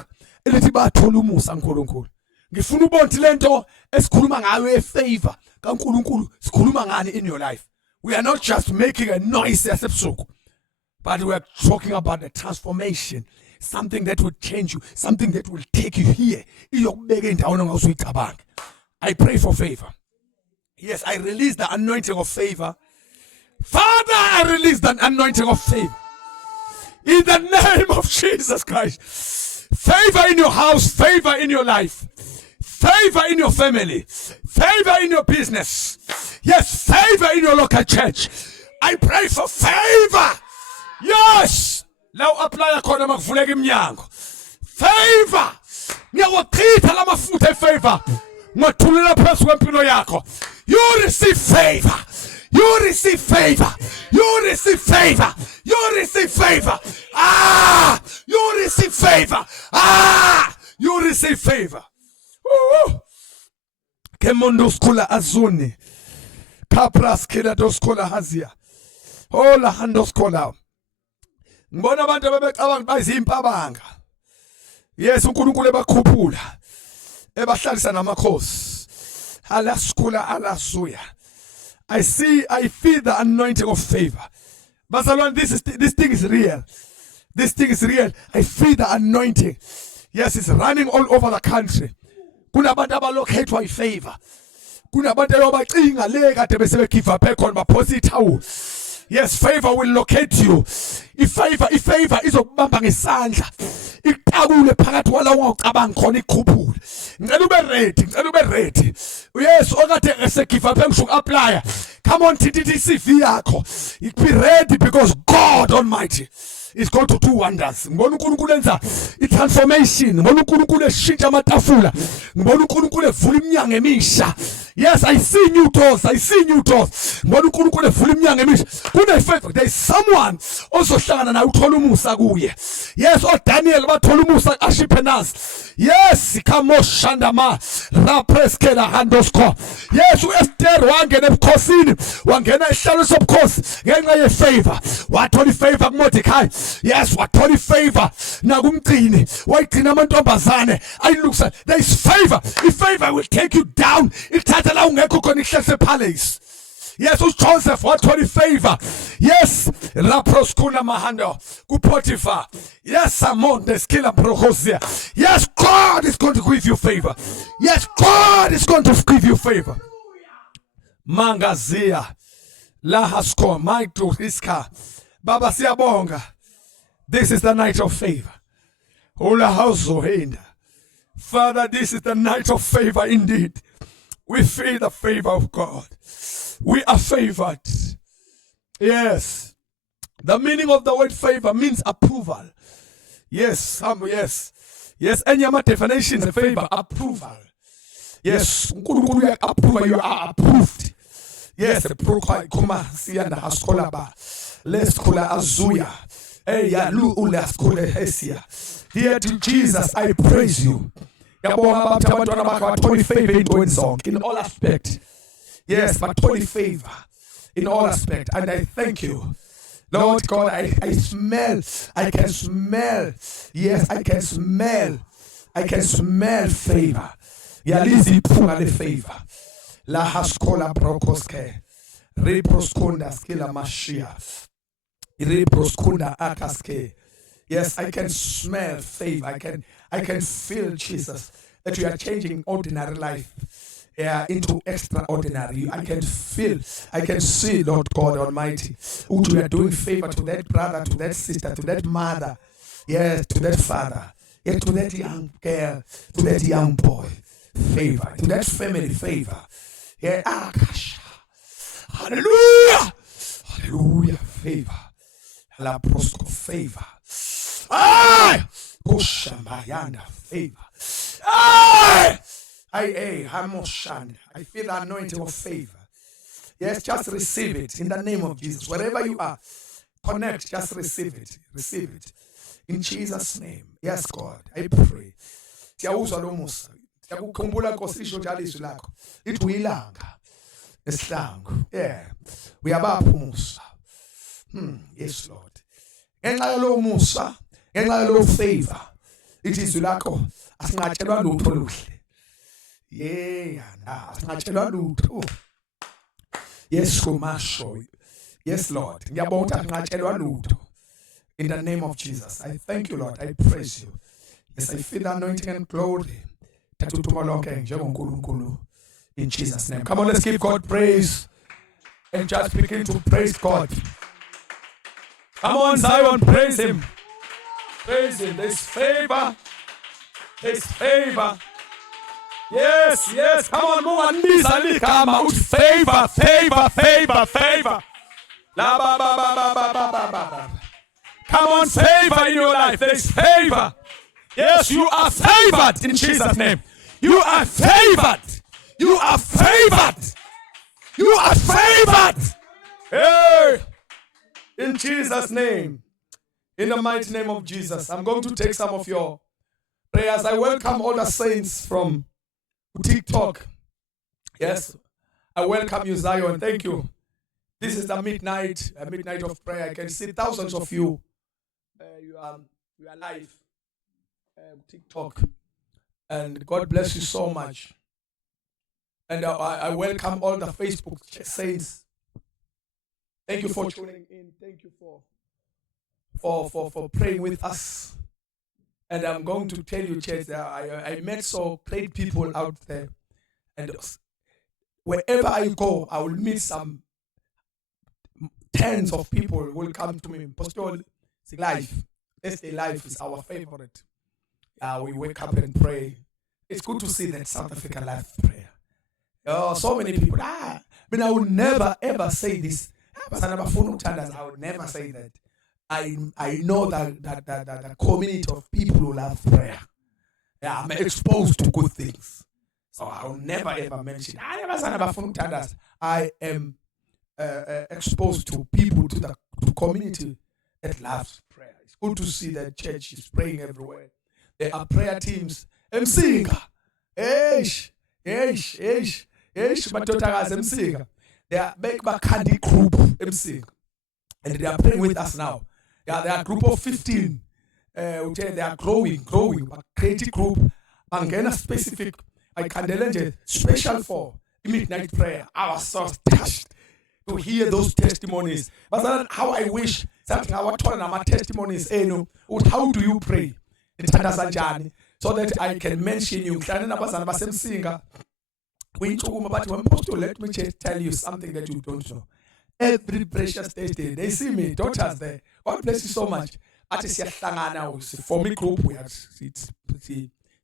Ngifuna ubonke lento esikhuluma ngayo efavor kaNkulunkulu sikhuluma ngani in your life. We are not just making a noise yasebusuku, but we are talking about a transformation, something that will change you, something that will take you here. I pray for favor. Yes, I release the anointing of favor. Father, I release the anointing of favor. In the name of Jesus Christ. Favor in your house, favor in your life. Favor in your family. Favor in your business. Yes, favor in your local church. I pray for favor. Yes. Now apply khona makuvuleka iminyango. Favor. Ngiyawachitha lamafutha efavor. Ngathulula phezu kwempilo yakho. You receive favor. You receive favor. You receive favor. You receive favor. Ah! You receive favor. Ah! You receive favor. Kemondo skula azuni. Kapras kila doskola hazia. Ola handoskola. Ngibona abantu ababecabanga bayizimpabanga. Yes, uNkulunkulu ebakhuphula. Ebahlalisa namakhosi. Ala skula ala suya. I feel the anointing of favor. Bazalwane, this thing is real. This thing is real. I feel the anointing. Yes, it's running all over the country. Kunabantu abalokhetwa ifavor. Kunabantu abacinga le kade bese be give up khona baphosa ithawu. Yes, favor will locate you. Ifavor izokubamba ngesandla. Iqakule phakathi kwala ungacabanga khona ikhuphule. Ngicela ube ready. Yes, okade ese give up ngisho apply. Come on, TTT CV yakho. Be ready because God Almighty is going to do wonders. Ngibona uNkulunkulu enza itransformation. Ngibona uNkulunkulu eshintsha amatafula. Ngibona uNkulunkulu evula iminyango emisha. Yes, I see new doors. I see new doors. Ngibona uNkulunkulu evula iminyango emisha. Kune-favor. There is someone ozohlangana naye uthola umusa kuye. Yes, Daniel bathola umusa Ashpenaz. Yes, ikamoshanda ma rapreskela handosko. Yes, uEsther wangena ebukhosini, wangena esihlalo sobukhosi ngenxa yefavor. Wathola ifavor kuMordecai. Yes, wathola ifavor nakumgcini. Wayigcina amantombazane ayilukisa. There is favor. Ifavor will take you down. Ithatha la ungekho khona ihlase palace. Yes, uJoseph wathola ifavor. Yes, Raproskuna Mahando, Kupotifa. Yes, Amon, the skilla prokosia. Yes, God is going to give you favor. Yes, God is going to give you favor. Mangazia, Lahasko, Maito Riska. Baba Siabonga. This is the night of favor. Ola Hauso Henda. Father, this is the night of favor indeed. We feel the favor of God. We are favored. Yes. The meaning of the word favor means approval. Yes. Yes. Any other definition of favor, approval. Yes. Approval, you are approved. Yes. Kuma sianda haskolaba. Les kula azuya. Eya lu ulas kule hesia. Dear to Jesus, I praise you. In all aspect. Yes, but holy favor in all aspect. And I thank you. Lord God, I can smell. Yes, I can smell favor. Yalizi pungale favor. La haskola brokoske. Reproskunda skila mashia. Reproskunda akaske. Yes, I can smell favor. I can feel, Jesus, that you are changing ordinary life into extraordinary. I can see, Lord God Almighty, you are doing favor to that brother, to that sister, to that mother, yes, to that father, yes, to that young girl, to that young boy, favor, to that family, favor. Yeah, hallelujah, hallelujah, favor, la prosco favor. Ay, Kushambayanda favor. Ay, Hamoshanda. I feel the anointing of favor. Yes, just receive it in the name of Jesus. Wherever you are, connect, just receive it. Receive it. In Jesus' name. Yes, God, I pray. Siyawuzwa lo musa. Siyakukhumbula Nkosi isho njalo izwi lakho. Lithi uyilanga nesihlangu. Yeah. Uyabapha umusa. Yes, Lord. Ngenxa yalo musa, ngenxa yalo favor. Lithi izwi lakho asingatshelwa lutho luhle. Asingatshelwa lutho. Yes, kumasho. Yes, Lord. Ngiyabonga asingatshelwa lutho. In the name of Jesus, I thank you, Lord. I praise you. Yes, I feel the anointing and glory. In Jesus' name. Come on, let's give God praise. And just begin to praise God. Come on, Zion, praise Him. Praise Him. There's favor. There's favor. Yes, yes. Come on, move and miss Ali. Come out. Favor, favor, favor, favor. La ba ba ba ba ba ba ba ba. Come on, favor in your life. There's favor. Yes, you are favored in Jesus' name. You are favored. You are favored. You are favored. Hey, in Jesus' name. In the mighty name of Jesus. I'm going to take some of your prayers. I welcome all the saints from TikTok. Yes, I welcome you, Zion. Thank you. This is the midnight, a midnight of prayer. I can see thousands of you. You are live. TikTok. And God bless you so much. And I welcome all the Facebook saints. Thank you for tuning in. Thank you for praying with us. And I'm going to tell you, church, I met so great people out there. And wherever I go, I will meet some tens of people who will come to me. Pastor, life. Stay life is our favorite. We wake up and pray. It's good to see that South African life prayer. Oh, so many people. But I would never ever say this. I would never say that. I know that the community of people who love prayer. Yeah, I'm exposed to good things. So I will never ever mention. I am exposed to people, to the community that loves prayer. It's good to see that church is praying everywhere. There are prayer teams. Msinga. Msinga. They are make a candy group. Msinga. And they are praying with us now. Yeah, they are a group of 15. They are growing. A creative group. And specific. I can special for midnight prayer. I was so touched to hear those testimonies. But how I wish something I was told my testimonies. How do you pray? So that I can mention you. Let me just tell you something that you don't know. every precious Thursday. They see me, daughters there. God bless you so much. At the form a group, it's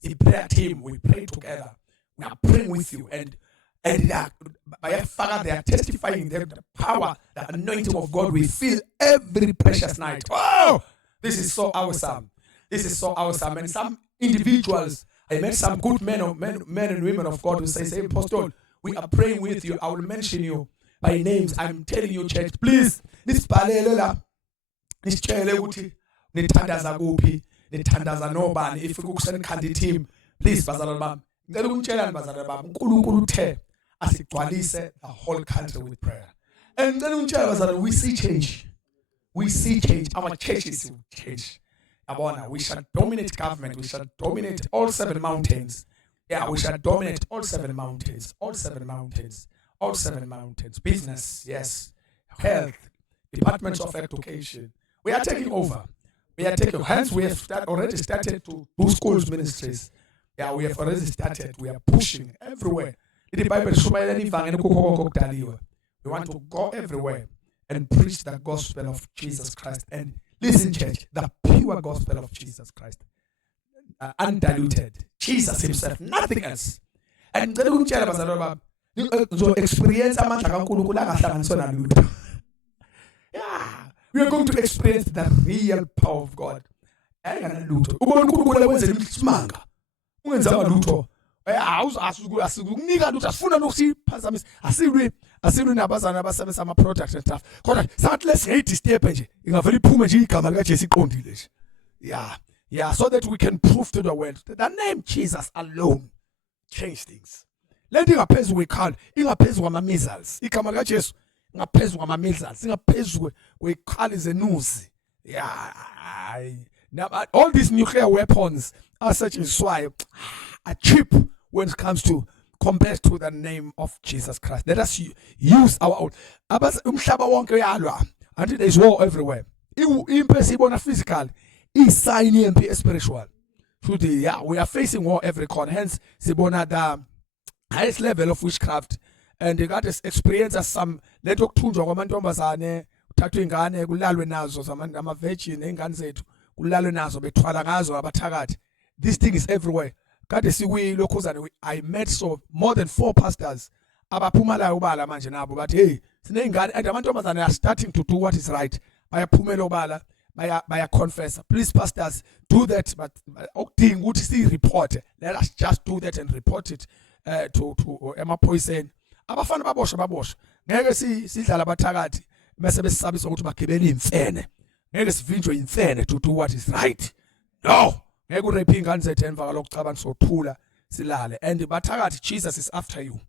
a prayer team. We pray together. We are praying with you, and by Father, they are testifying the power, the anointing of God we feel every precious night. Oh, this is so awesome. This is so awesome. And some individuals, I met some good men and women of God who say, Apostle, we are praying with you. I will mention you by names. I'm telling you, church, please, nisibhalele nisitshele ukuthi nithandaza kuphi, nithandaza nobani. If kukusenikhanda team, please bazalwane bami, ngicela ukunitshelani bazalwane bami, uNkulunkulu uthe asigcwalise the whole country with prayer. And ngicela ukunitshela bazalwane, we see change. We see change. Our churches will change. We shall dominate government. We shall dominate all 7 mountains. Yeah, we shall dominate all 7 mountains. All 7 mountains. All 7 mountains. Business, yes. Health, departments of education. We are taking over. We are taking. Hence, we have already started to do schools ministries. Yeah, we have already started. We are pushing everywhere. We want to go everywhere and preach the gospel of Jesus Christ. And listen, church, the pure gospel of Jesus Christ. Undiluted. Jesus himself, nothing else. And experience yeah, we are going to experience the real power of God. Asibwe nabazana abasebenzisa ama products and stuff. Kodwa sathi lesiyayidisturb nje ingavela iphume nje igama lika Jesu iqondile nje. Yeah, so that we can prove to the world that the name Jesus alone changed things. Lento ingaphezulu kwekhala, ingaphezulu kwama missiles. Igama lika Jesu ingaphezulu kwama missiles, ingaphezulu kwekhala zenuzi. Yeah. Now all these nuclear weapons are such as why are cheap when it comes to compared to the name of Jesus Christ. Let us use our own. Umhlaba wonke uyalwa. Until there is war everywhere. Impi sibona physical, sign impi spiritual. Yeah, we are facing war every corner. Hence, sibona the highest level of witchcraft. And you got to experience some leto kuthunjwa kwamantombazane, uthathwe ingane kulalwe nazo ama virgin ingane zethu kulalwe nazo bethwala ngazo abathakathi. This thing is everywhere. I met so more than 4 pastors abaphumala ubala manje nabo bathi hey sinengane and amantombazane are starting to do what is right bayaphumela ubala baya confess. Please pastors do that, but okudinga ukuthi si report, let us just do that and report it to emaphoyiseni. Abafana baboshwa ngeke sidlala abathakathi bese besisabisa ukuthi bagibele imfene, ngeke sivinjwe imfene to do what is right. No, ngeke urepe ingane zethu emva lokucabanga sothula silale. And bathakathi, Jesus is after you.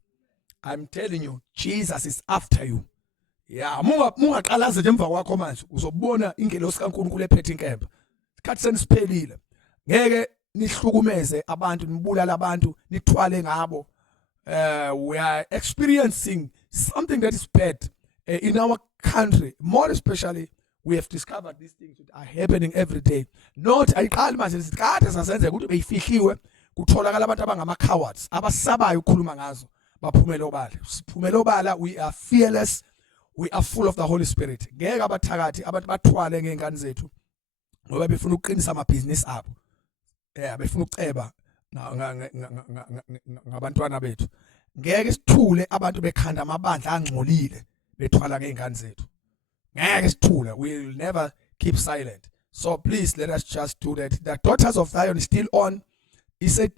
I'm telling you, Jesus is after you. Yeah, mungaqalaze nje emva kwakho manje uzobona ingelosi kaNkulunkulu ephethe inkemba. Isikhathi senisiphelile. Ngeke nihlukumeze abantu, nibulala abantu, nithwale ngabo. We are experiencing something that is bad in our country. More especially, we have discovered these things that are happening every day. Not ayiqali manje isikhathi sasenzeka ukuthi beyifihliwe kutholakala abantu abangama cowards abasabayo ukukhuluma ngazo baphumela obala. Siphumela obala, we are fearless. We are full of the Holy Spirit. Ngeke abathakathi abantu bathwale ngengane zethu ngoba befuna ukuqinisa amabhizinisi abo. Yeah, befuna ukuceba ngabantwana bethu. Ngeke sithule abantu bekhanda amabandla angcolile bethwala ngengane zethu. Ngeke sithule. We will never keep silent. So please let us just do that. The Daughters of Zion is still on. He said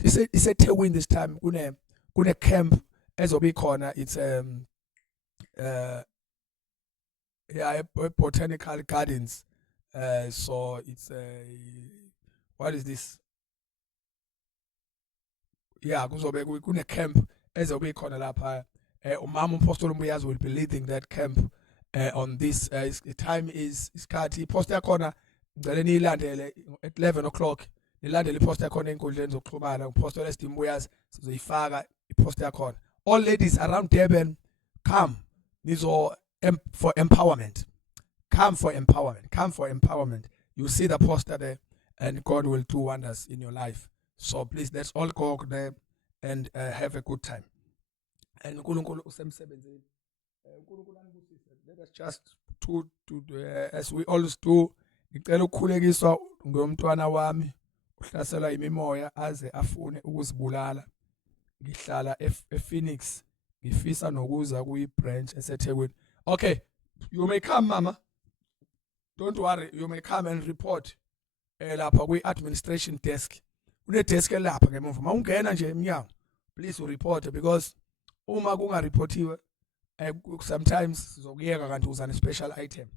win this time. Kune camp ezobe khona. It's botanical gardens. So it's what is this? Yeah, kuzobe kune camp ezobe khona lapha. Umama uMpostoli Mbuyazi will be leading that camp on this. The time is isikhathi post yakhona ngicela niyilandele at 11 o'clock. Nilandele ipost yakhona enkundleni zokuxhumana. uMpostoli Esther Mbuyazi sizoyifaka ipost yakhona. All ladies around Durban, come. Nizo for empowerment. Come for empowerment. Come for empowerment. You see the poster there, and God will do wonders in your life. So please, let's all go there and have a good time. And uNkulunkulu usemsebenzini. Let us just as we always do. Ngicela ukukhulekiswa ngomntwana wami uhlaselwa imimoya aze afune ukuzibulala. Ngihlala ePhoenix. Ngifisa nokuza kuyi-branch eseThekwini. Okay, you may come mama. Don't worry, you may come and report lapha kwi-administration desk. Une-desk lapha ngemuva. Mawungena nje emnyango, please report because uma kungareportiwe sometimes sizokuyeka kanti uza ne-special item.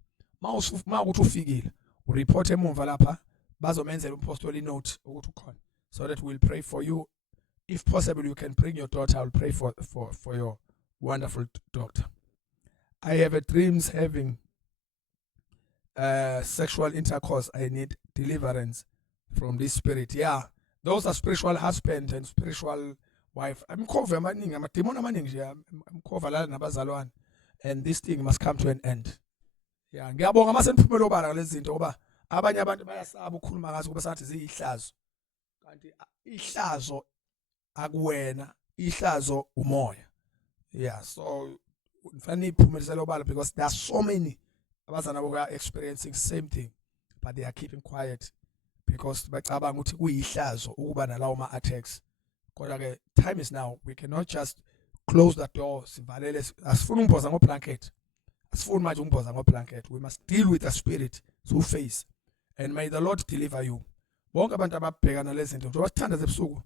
Mawukuthi ufikile, ureport emuva lapha bazomenzela umpostoli note ukuthi ukhona, so that we'll pray for you. If possible, you can bring your daughter. I'll pray for your wonderful daughter. I have a dreams having sexual intercourse. I need deliverance from this spirit. Yeah, those are spiritual husband and spiritual wife. I'm cover amaningi, amademon amaningi nje. I'm cover la nabazalwane, and this thing must come to an end. Yeah, ngiyabonga mase niphumela obala ngalezi zinto ngoba abanye abantu bayasaba ukukhuluma ngazo kuba sathi ziyihlazo. Kanti ihlazo akuwena, ihlazo umoya. Yeah, so fanele iphumelisele obala because there are so many abazana who are experiencing same thing, but they are keeping quiet because bacabanga ukuthi kuyihlazo ukuba nalawo ma attacks. Kodwa ke time is now. We cannot just close the door. Sivalele, asifuna umboza ngoblanket. Asifuna manje umboza ngoblanket. We must deal with the spirit through faith, and may the Lord deliver you. Bonke abantu ababhekana lezi zinto njengoba sithanda zebusuku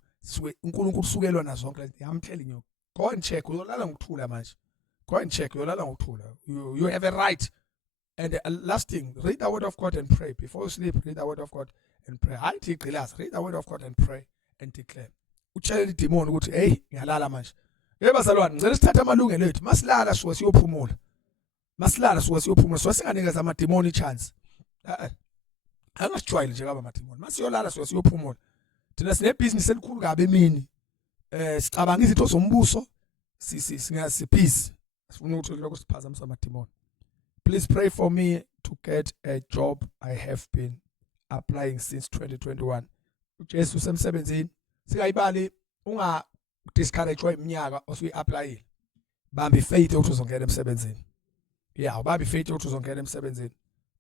uNkulunkulu usukelwa nazo zonke lezi. I'm telling you, go and check. Uyolala ngokuthula manje. Go and check. Uyolala ngokuthula. You have a right. And the last thing, read the word of God and pray. Before you sleep, read the word of God and pray. Read the word of God and pray and declare. Utshele idemon ukuthi hey ngiyalala manje. Bazalwane ngicela sithathe amalungelo ethu. Masilala suke siyophumula. Masilala suke siyophumula. So singanikeza amademon chance. Angasijwayele nje kaba amademon. Masiyolala suke siyophumula. Thina sine business elikhulu kabe emini. Sicabanga izinto zombuso. Singasipeace. Sifuna ukuthi lokho siphazamisa amademon. Please pray for me to get a job. I have been applying since 2021. uJesu semsebenzini. Sikayibali unga discourage iminyaka osuyi-applyile. Bambi faith ukuthi uzongena emsebenzini. Yeah, bambi faith ukuthi uzongena emsebenzini.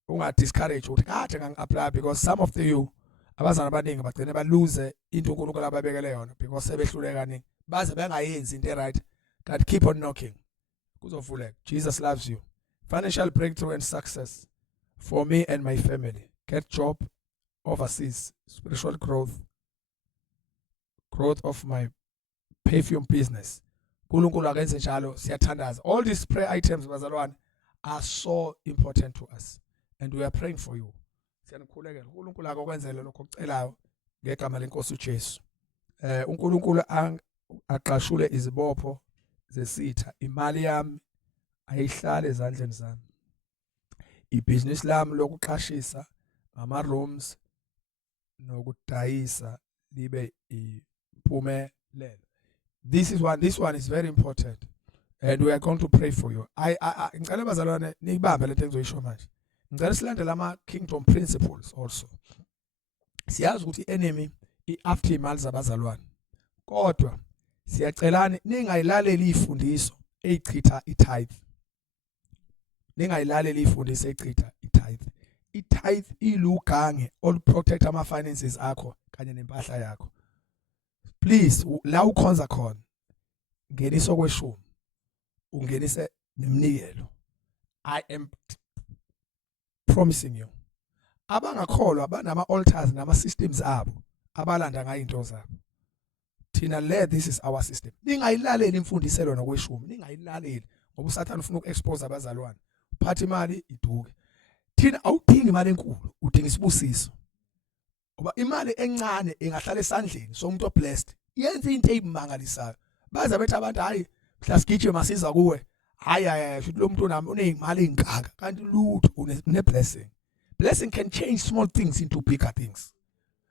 Unga discourage ukuthi kade ngangi-apply because some of you abazana abaningi bagcine balose into uNkulunkulu ababekele yona because sebehluleka kaningi. Baze bengayenzi into right. God keep on knocking. Kuzovuleka. Jesus loves you. Financial breakthrough and success for me and my family. Get job overseas. Spiritual growth of my perfume business. Nkulunkulu akenze njalo siyathandaza. All these prayer items bazalwane are so important to us and we are praying for you. Siyanikhulekela uNkulunkulu akwenzele lokho ocelayo ngegama lenkosi uJesu. uNkulunkulu aqashule izibopho zesitha. Imali yami ayihlale ezandleni zami. Ibusiness lami lokuqashisa ama rooms nokudayisa libe impumelelo. This one is very important and we are going to pray for you. Ngicela bazalwane nibambe lento engizoyisho manje. Ngicela silandele ama kingdom principles also. Siyazi ukuthi enemy after imali zabazalwane. Kodwa siyacelana ningayilaleli ifundiso eyichitha itithe. Ningayilaleli ifundiso eyichitha itithe. Itithe ilugange oluprotect ama finances akho kanye nempahla yakho. Please la ukhonza khona ngenisa okweshumi ungenise nemnikelo. I am promising you. Abangakholwa banama altars nama systems abo abalanda ngayo into zabo. Thina le this is our system. Ningayilaleli imfundiselo nokweshumi, ningayilaleli ngoba uSathane ufuna ukuexpose abazalwane. Uphatha imali iduke. Thina awudingi imali enkulu, udinga isibusiso. Ngoba imali encane engahlala esandleni somuntu oblessed yenza into ezimangalisayo. Baza bethi abantu hayi mhla sigijwe masiza kuwe. Hayi futhi lo muntu unezimali ezinkaka kanti lutho une blessing. Blessing can change small things into bigger things.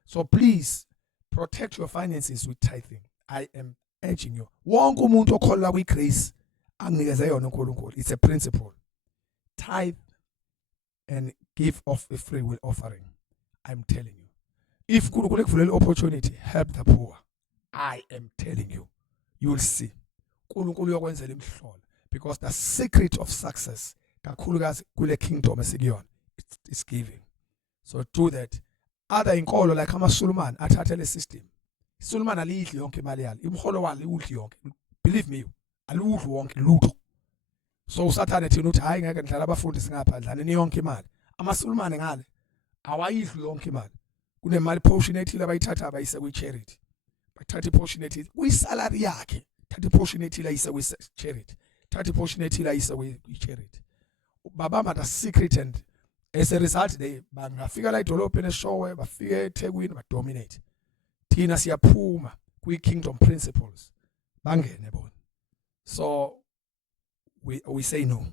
So please protect your finances with tithing. I am urging you. Wonke umuntu okholwa kwigrace anginikeze yona uNkulunkulu. It's a principle. Tithe and give off a free will offering. I'm telling you. If uNkulunkulu ekuvulela opportunity, help the poor. I am telling you. You will see. uNkulunkulu uyokwenzela imhlola because the secret of success kakhulukazi kule kingdom esikuyona it's giving. So do that. Other inkolo like amaSulumane athathe le system. iSulumane alidli yonke imali yalo. Imholo walo udli yonke. Believe me, aludli wonke lutho. So usathane thina uthi hayi ngeke ndlala abafundi singaphandla nini yonke imali. AmaSulumane ngale awayidli yonke imali. Kunemali portion ethile abayithatha abayise kwi-charity. Bathatha iportion ethile kuyisalary yakhe. Thatha iportion ethile ayise kwi-charity. Thatha iportion ethile ayise kwi-charity. Babama the secret, and as a result they bangafika la idolobheni eShowe bafike eThekwini badominate. Thina siyaphuma kwi-kingdom principles bangene bona. So we say no,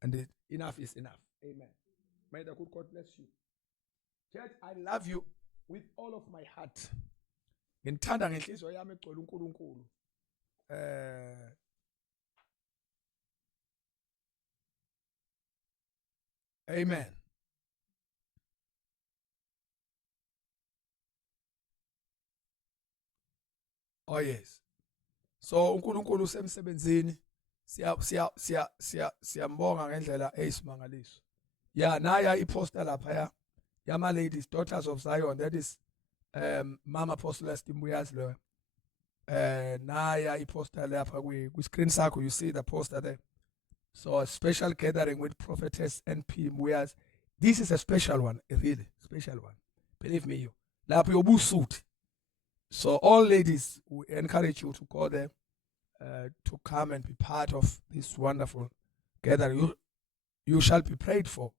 and enough is enough. Amen. May the good God bless you. Church, I love you with all of my heart. Ngithanda ngenhliziyo yami egcwele uNkulunkulu. Amen. Oh yes. So uNkulunkulu usemsebenzini. Siyambonga ngendlela eyisimangaliso. Yeah, naya iposter lapha ya. Yama ladies, daughters of Zion. That is Mama Apostolist Mbuyazi lo. Naya iposter lapha kwi screen sakho, you see the poster there. So a special gathering with Prophetess NP Mbuyazi. This is a special one, a really special one. Believe me, you. Lapho yobusuthi. So all ladies, we encourage you to go there to come and be part of this wonderful gathering. You shall be prayed for.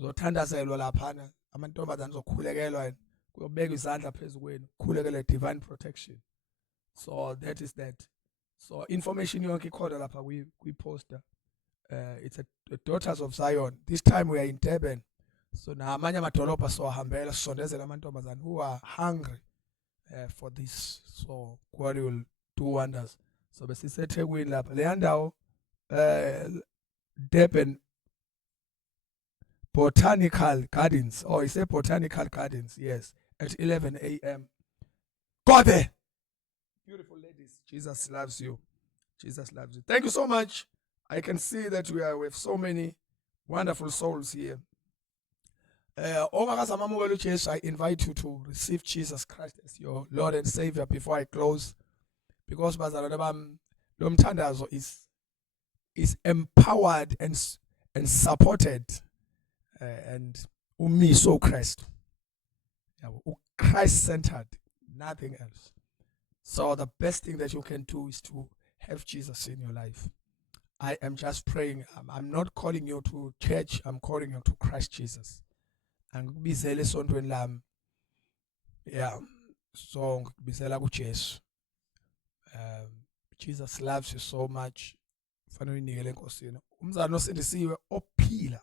Uzothandazelwa laphana amantombazana zokhulekelwa kuyobeka izandla phezulu kwenu khulekele divine protection. So that is that. So information yonke ikhona lapha kwi poster. It's a Daughters of Zion. This time we are in Durban. So na amanye amadolobha sohambela sisondezela amantombazana who are hungry for this. So God will do wonders. So besiseThekwini lapha le ndawo Durban Botanical Gardens. Oh, it's a Botanical Gardens. Yes, at 11 a.m. Go there. Beautiful ladies. Jesus loves you. Jesus loves you. Thank you so much. I can see that we have so many wonderful souls here. I invite you to receive Jesus Christ as your Lord and Savior before I close, because Lomtandazo is empowered and supported and so Christ, Christ-centered, nothing else. So the best thing that you can do is to have Jesus in your life. I am just praying. I'm not calling you to church. I'm calling you to Christ Jesus. And ngibizele esontweni lami. Yeah. So ngibizela kuJesu. Jesus loves you so much. Fanele uyinikele enkosini. Umzana osindisiwe ophila.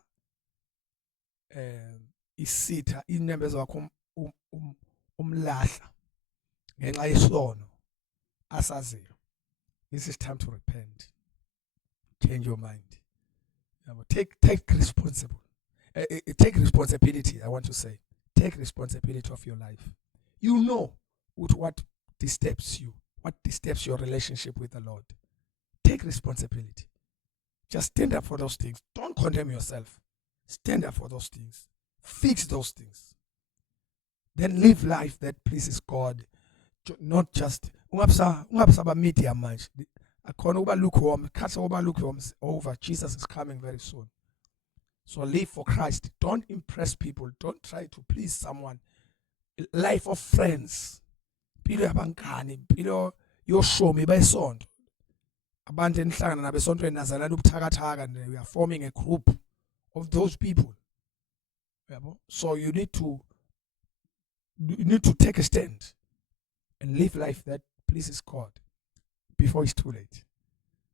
Isitha inyembezi wakho umlahla ngenxa yesono asaziyo. This is time to repent. Change your mind. Take responsibility. I want to say, take responsibility of your life. You know what disturbs you, what disturbs your relationship with the Lord. Take responsibility. Just stand up for those things. Don't condemn yourself. Stand up for those things. Fix those things. Then live life that pleases God. Not just media much. Over. Jesus is coming very soon. So live for Christ. Don't impress people. Don't try to please someone. Life of friends. Pilo yabankani, pilo yoshomi besonto. Abantu enihlangana nabesonto enazalana ubuthakathaka, and we are forming a group of those people. So you need to take a stand and live life that pleases God before it's too late.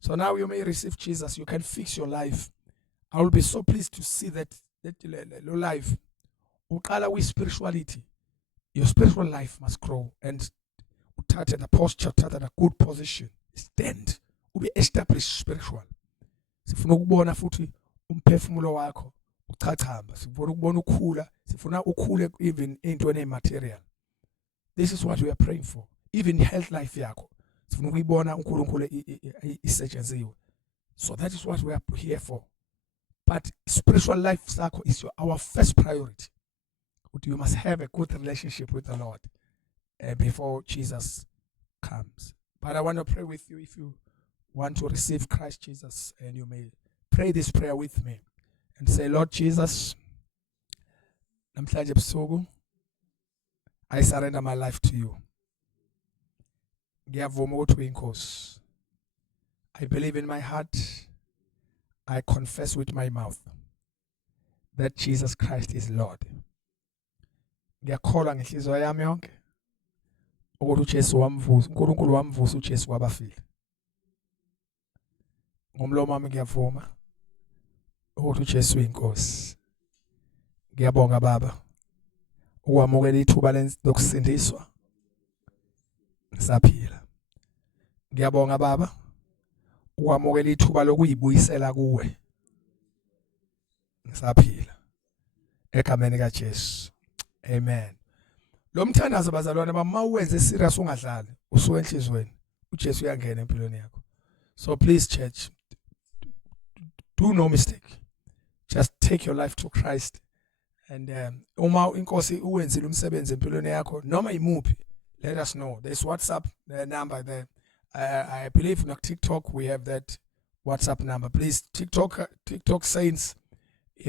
So now you may receive Jesus. You can fix your life. I will be so pleased to see that your life, with spirituality, your spiritual life must grow, and start in a posture, start in a good position. Stand. Ube established spiritual. Sifuna ukubona futhi umphefumulo wakho uchachamba. Sifuna ukubona ukhula. Sifuna ukhule even into material. This is what we are praying for. Even health life yakho. Sifuna ukuyibona uNkulunkulu isetshenziswe. So that is what we are here for. But spiritual life is our first priority. You must have a good relationship with the Lord before Jesus comes. But I want to pray with you if you want to receive Christ Jesus, and you may pray this prayer with me and say, Lord Jesus, namhlanje ebusuku I surrender my life to you. Ngiyavuma ukuthi uyinkosi. I believe in my heart, I confess with my mouth that Jesus Christ is Lord. Ngiyakholwa ngenhliziyo yami yonke ukuthi uJesu wamvusa, uNkulunkulu wamvusa uJesu kwabafile. Ngomlomo wami ngiyavuma ukuthi uJesu uyinkosi. Ngiyabonga Baba ukwamukela ithuba lokusindiswa. Ngisaphila. Ngiyabonga Baba ukwamukela ithuba lokuyibuyisela kuwe. Ngisaphila. Egameni kaJesu. Amen. Lo mthandazo bazalwane bama uwenze serious ungadlali usuke enhlizweni uJesu uyangena empilweni yakho. So please church, do no mistake. Just take your life to Christ, and uma inkosi uwenzile umsebenzi empilweni yakho noma imuphi, let us know. There's WhatsApp number there. I believe on TikTok we have that WhatsApp number. Please TikTok saints,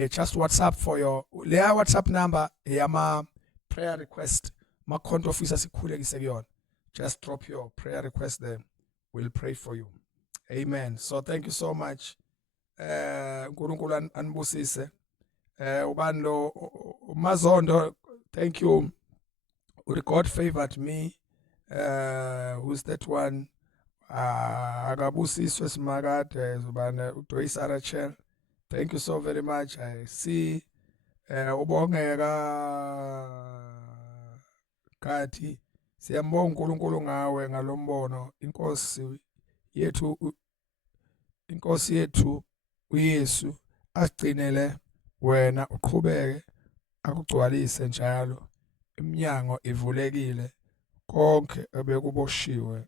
just WhatsApp for your WhatsApp number yama prayer request. Ma contact officer sikhulekise kuyona. Just drop your prayer request there. We'll pray for you. Amen. So thank you so much. uNkulunkulu anibusise. Ubani lo Mazondo, thank you. God favored me. Who's that one? Akabusiswe Simakade ubani uDoyisa Rachel. Thank you so very much. I see ubongeka kathi siyambonga uNkulunkulu ngawe ngalombono. Inkosi yethu uYesu asigcinele wena, uqhubeke akugcwalise njalo, iminyango ivulekile, konke obekuboshiwe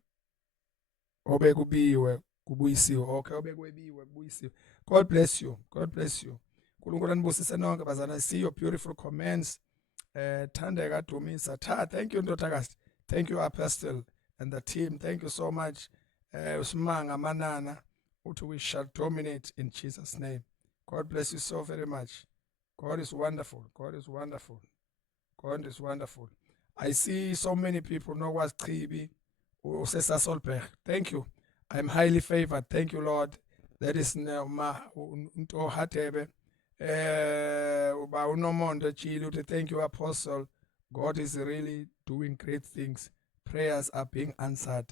obekubiwe kubuyisiwe. Okay, obekwebiwe kubuyisiwe. God bless you. God bless you. uNkulunkulu anibusise nonke bazana. I see your beautiful comments. Thandeka Dumisa. Thank you Ndodakazi. Thank you Apostle and the team. Thank you so much. Usimanga Manana. We shall dominate in Jesus' name. God bless you so very much. God is wonderful. God is wonderful. God is wonderful. I see so many people know what's Chibi. Usesa Solberg. Thank you. I'm highly favored. Thank you, Lord. That is Nto Hatebe. Uba unomonde Chilu. Thank you, Apostle. God is really doing great things. Prayers are being answered.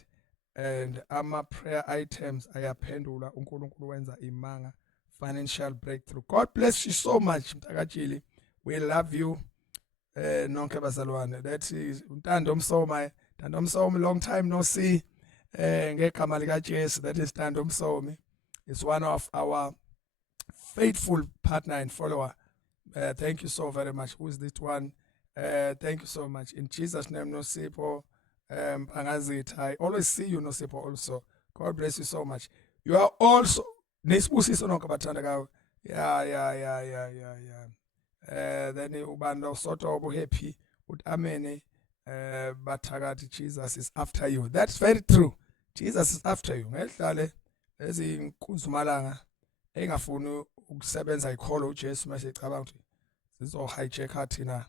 And ama prayer items ayaphendula, uNkulunkulu wenza imanga, financial breakthrough. God bless you so much Mtakachili. We love you. Nonke bazalwane. That is Ntando Msomi. Ntando Msomi, long time no see. Ngegama lika Jesu. That is Ntando Msomi. It's one of our faithful partner and follower. Thank you so very much. Who is this one? Thank you so much. In Jesus' name, Nosipho. I always see you, Nosipho, also. God bless you so much. You are also Nesbusiso Nokabatanda. Yeah. Then Ubando Soto happy with Amene. But Jesus is after you. That's very true. Jesus is after you. There's in Kuzumalanga. Engafunu ukusebenza ikholo uJesu mase ecabanga ukuthi sizo hijack hathina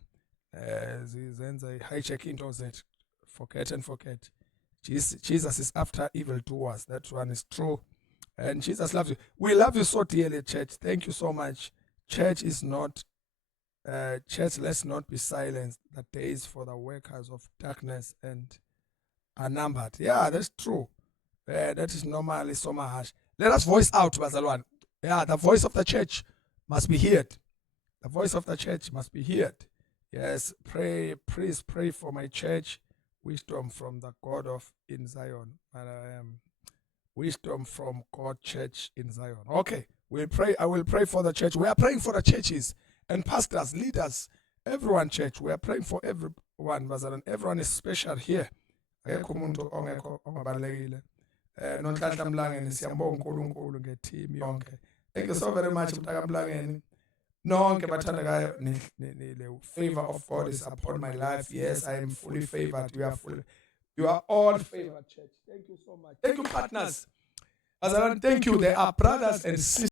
zizenza hijack into zethu. Forget and forget. Jesus is after evil doers. That one is true. And Jesus loves you. We love you so dearly, church. Thank you so much. Church is not, church, let's not be silenced. The days for the workers of darkness and are numbered. Yeah, that's true. That is normally so harsh. Let us voice out, Bazalwan. Yeah, the voice of the church must be heard. The voice of the church must be heard. Yes, please pray for my church. Wisdom from the God of in Zion. And I am wisdom from God Church in Zion. Okay, we'll pray. I will pray for the church. We are praying for the churches and pastors, leaders, everyone church. We are praying for everyone. Everyone is special here. Nonhlanhla Mlangeni siyambonga uNkulunkulu ngeteam yonke. Thank you so very much Mtaka Mlangeni. Nonke bathandekayo the favor of God is upon my life. Yes, I am fully favored. You are all favored, church. Thank you so much. Thank you, partners. Thank you. They are brothers and sisters.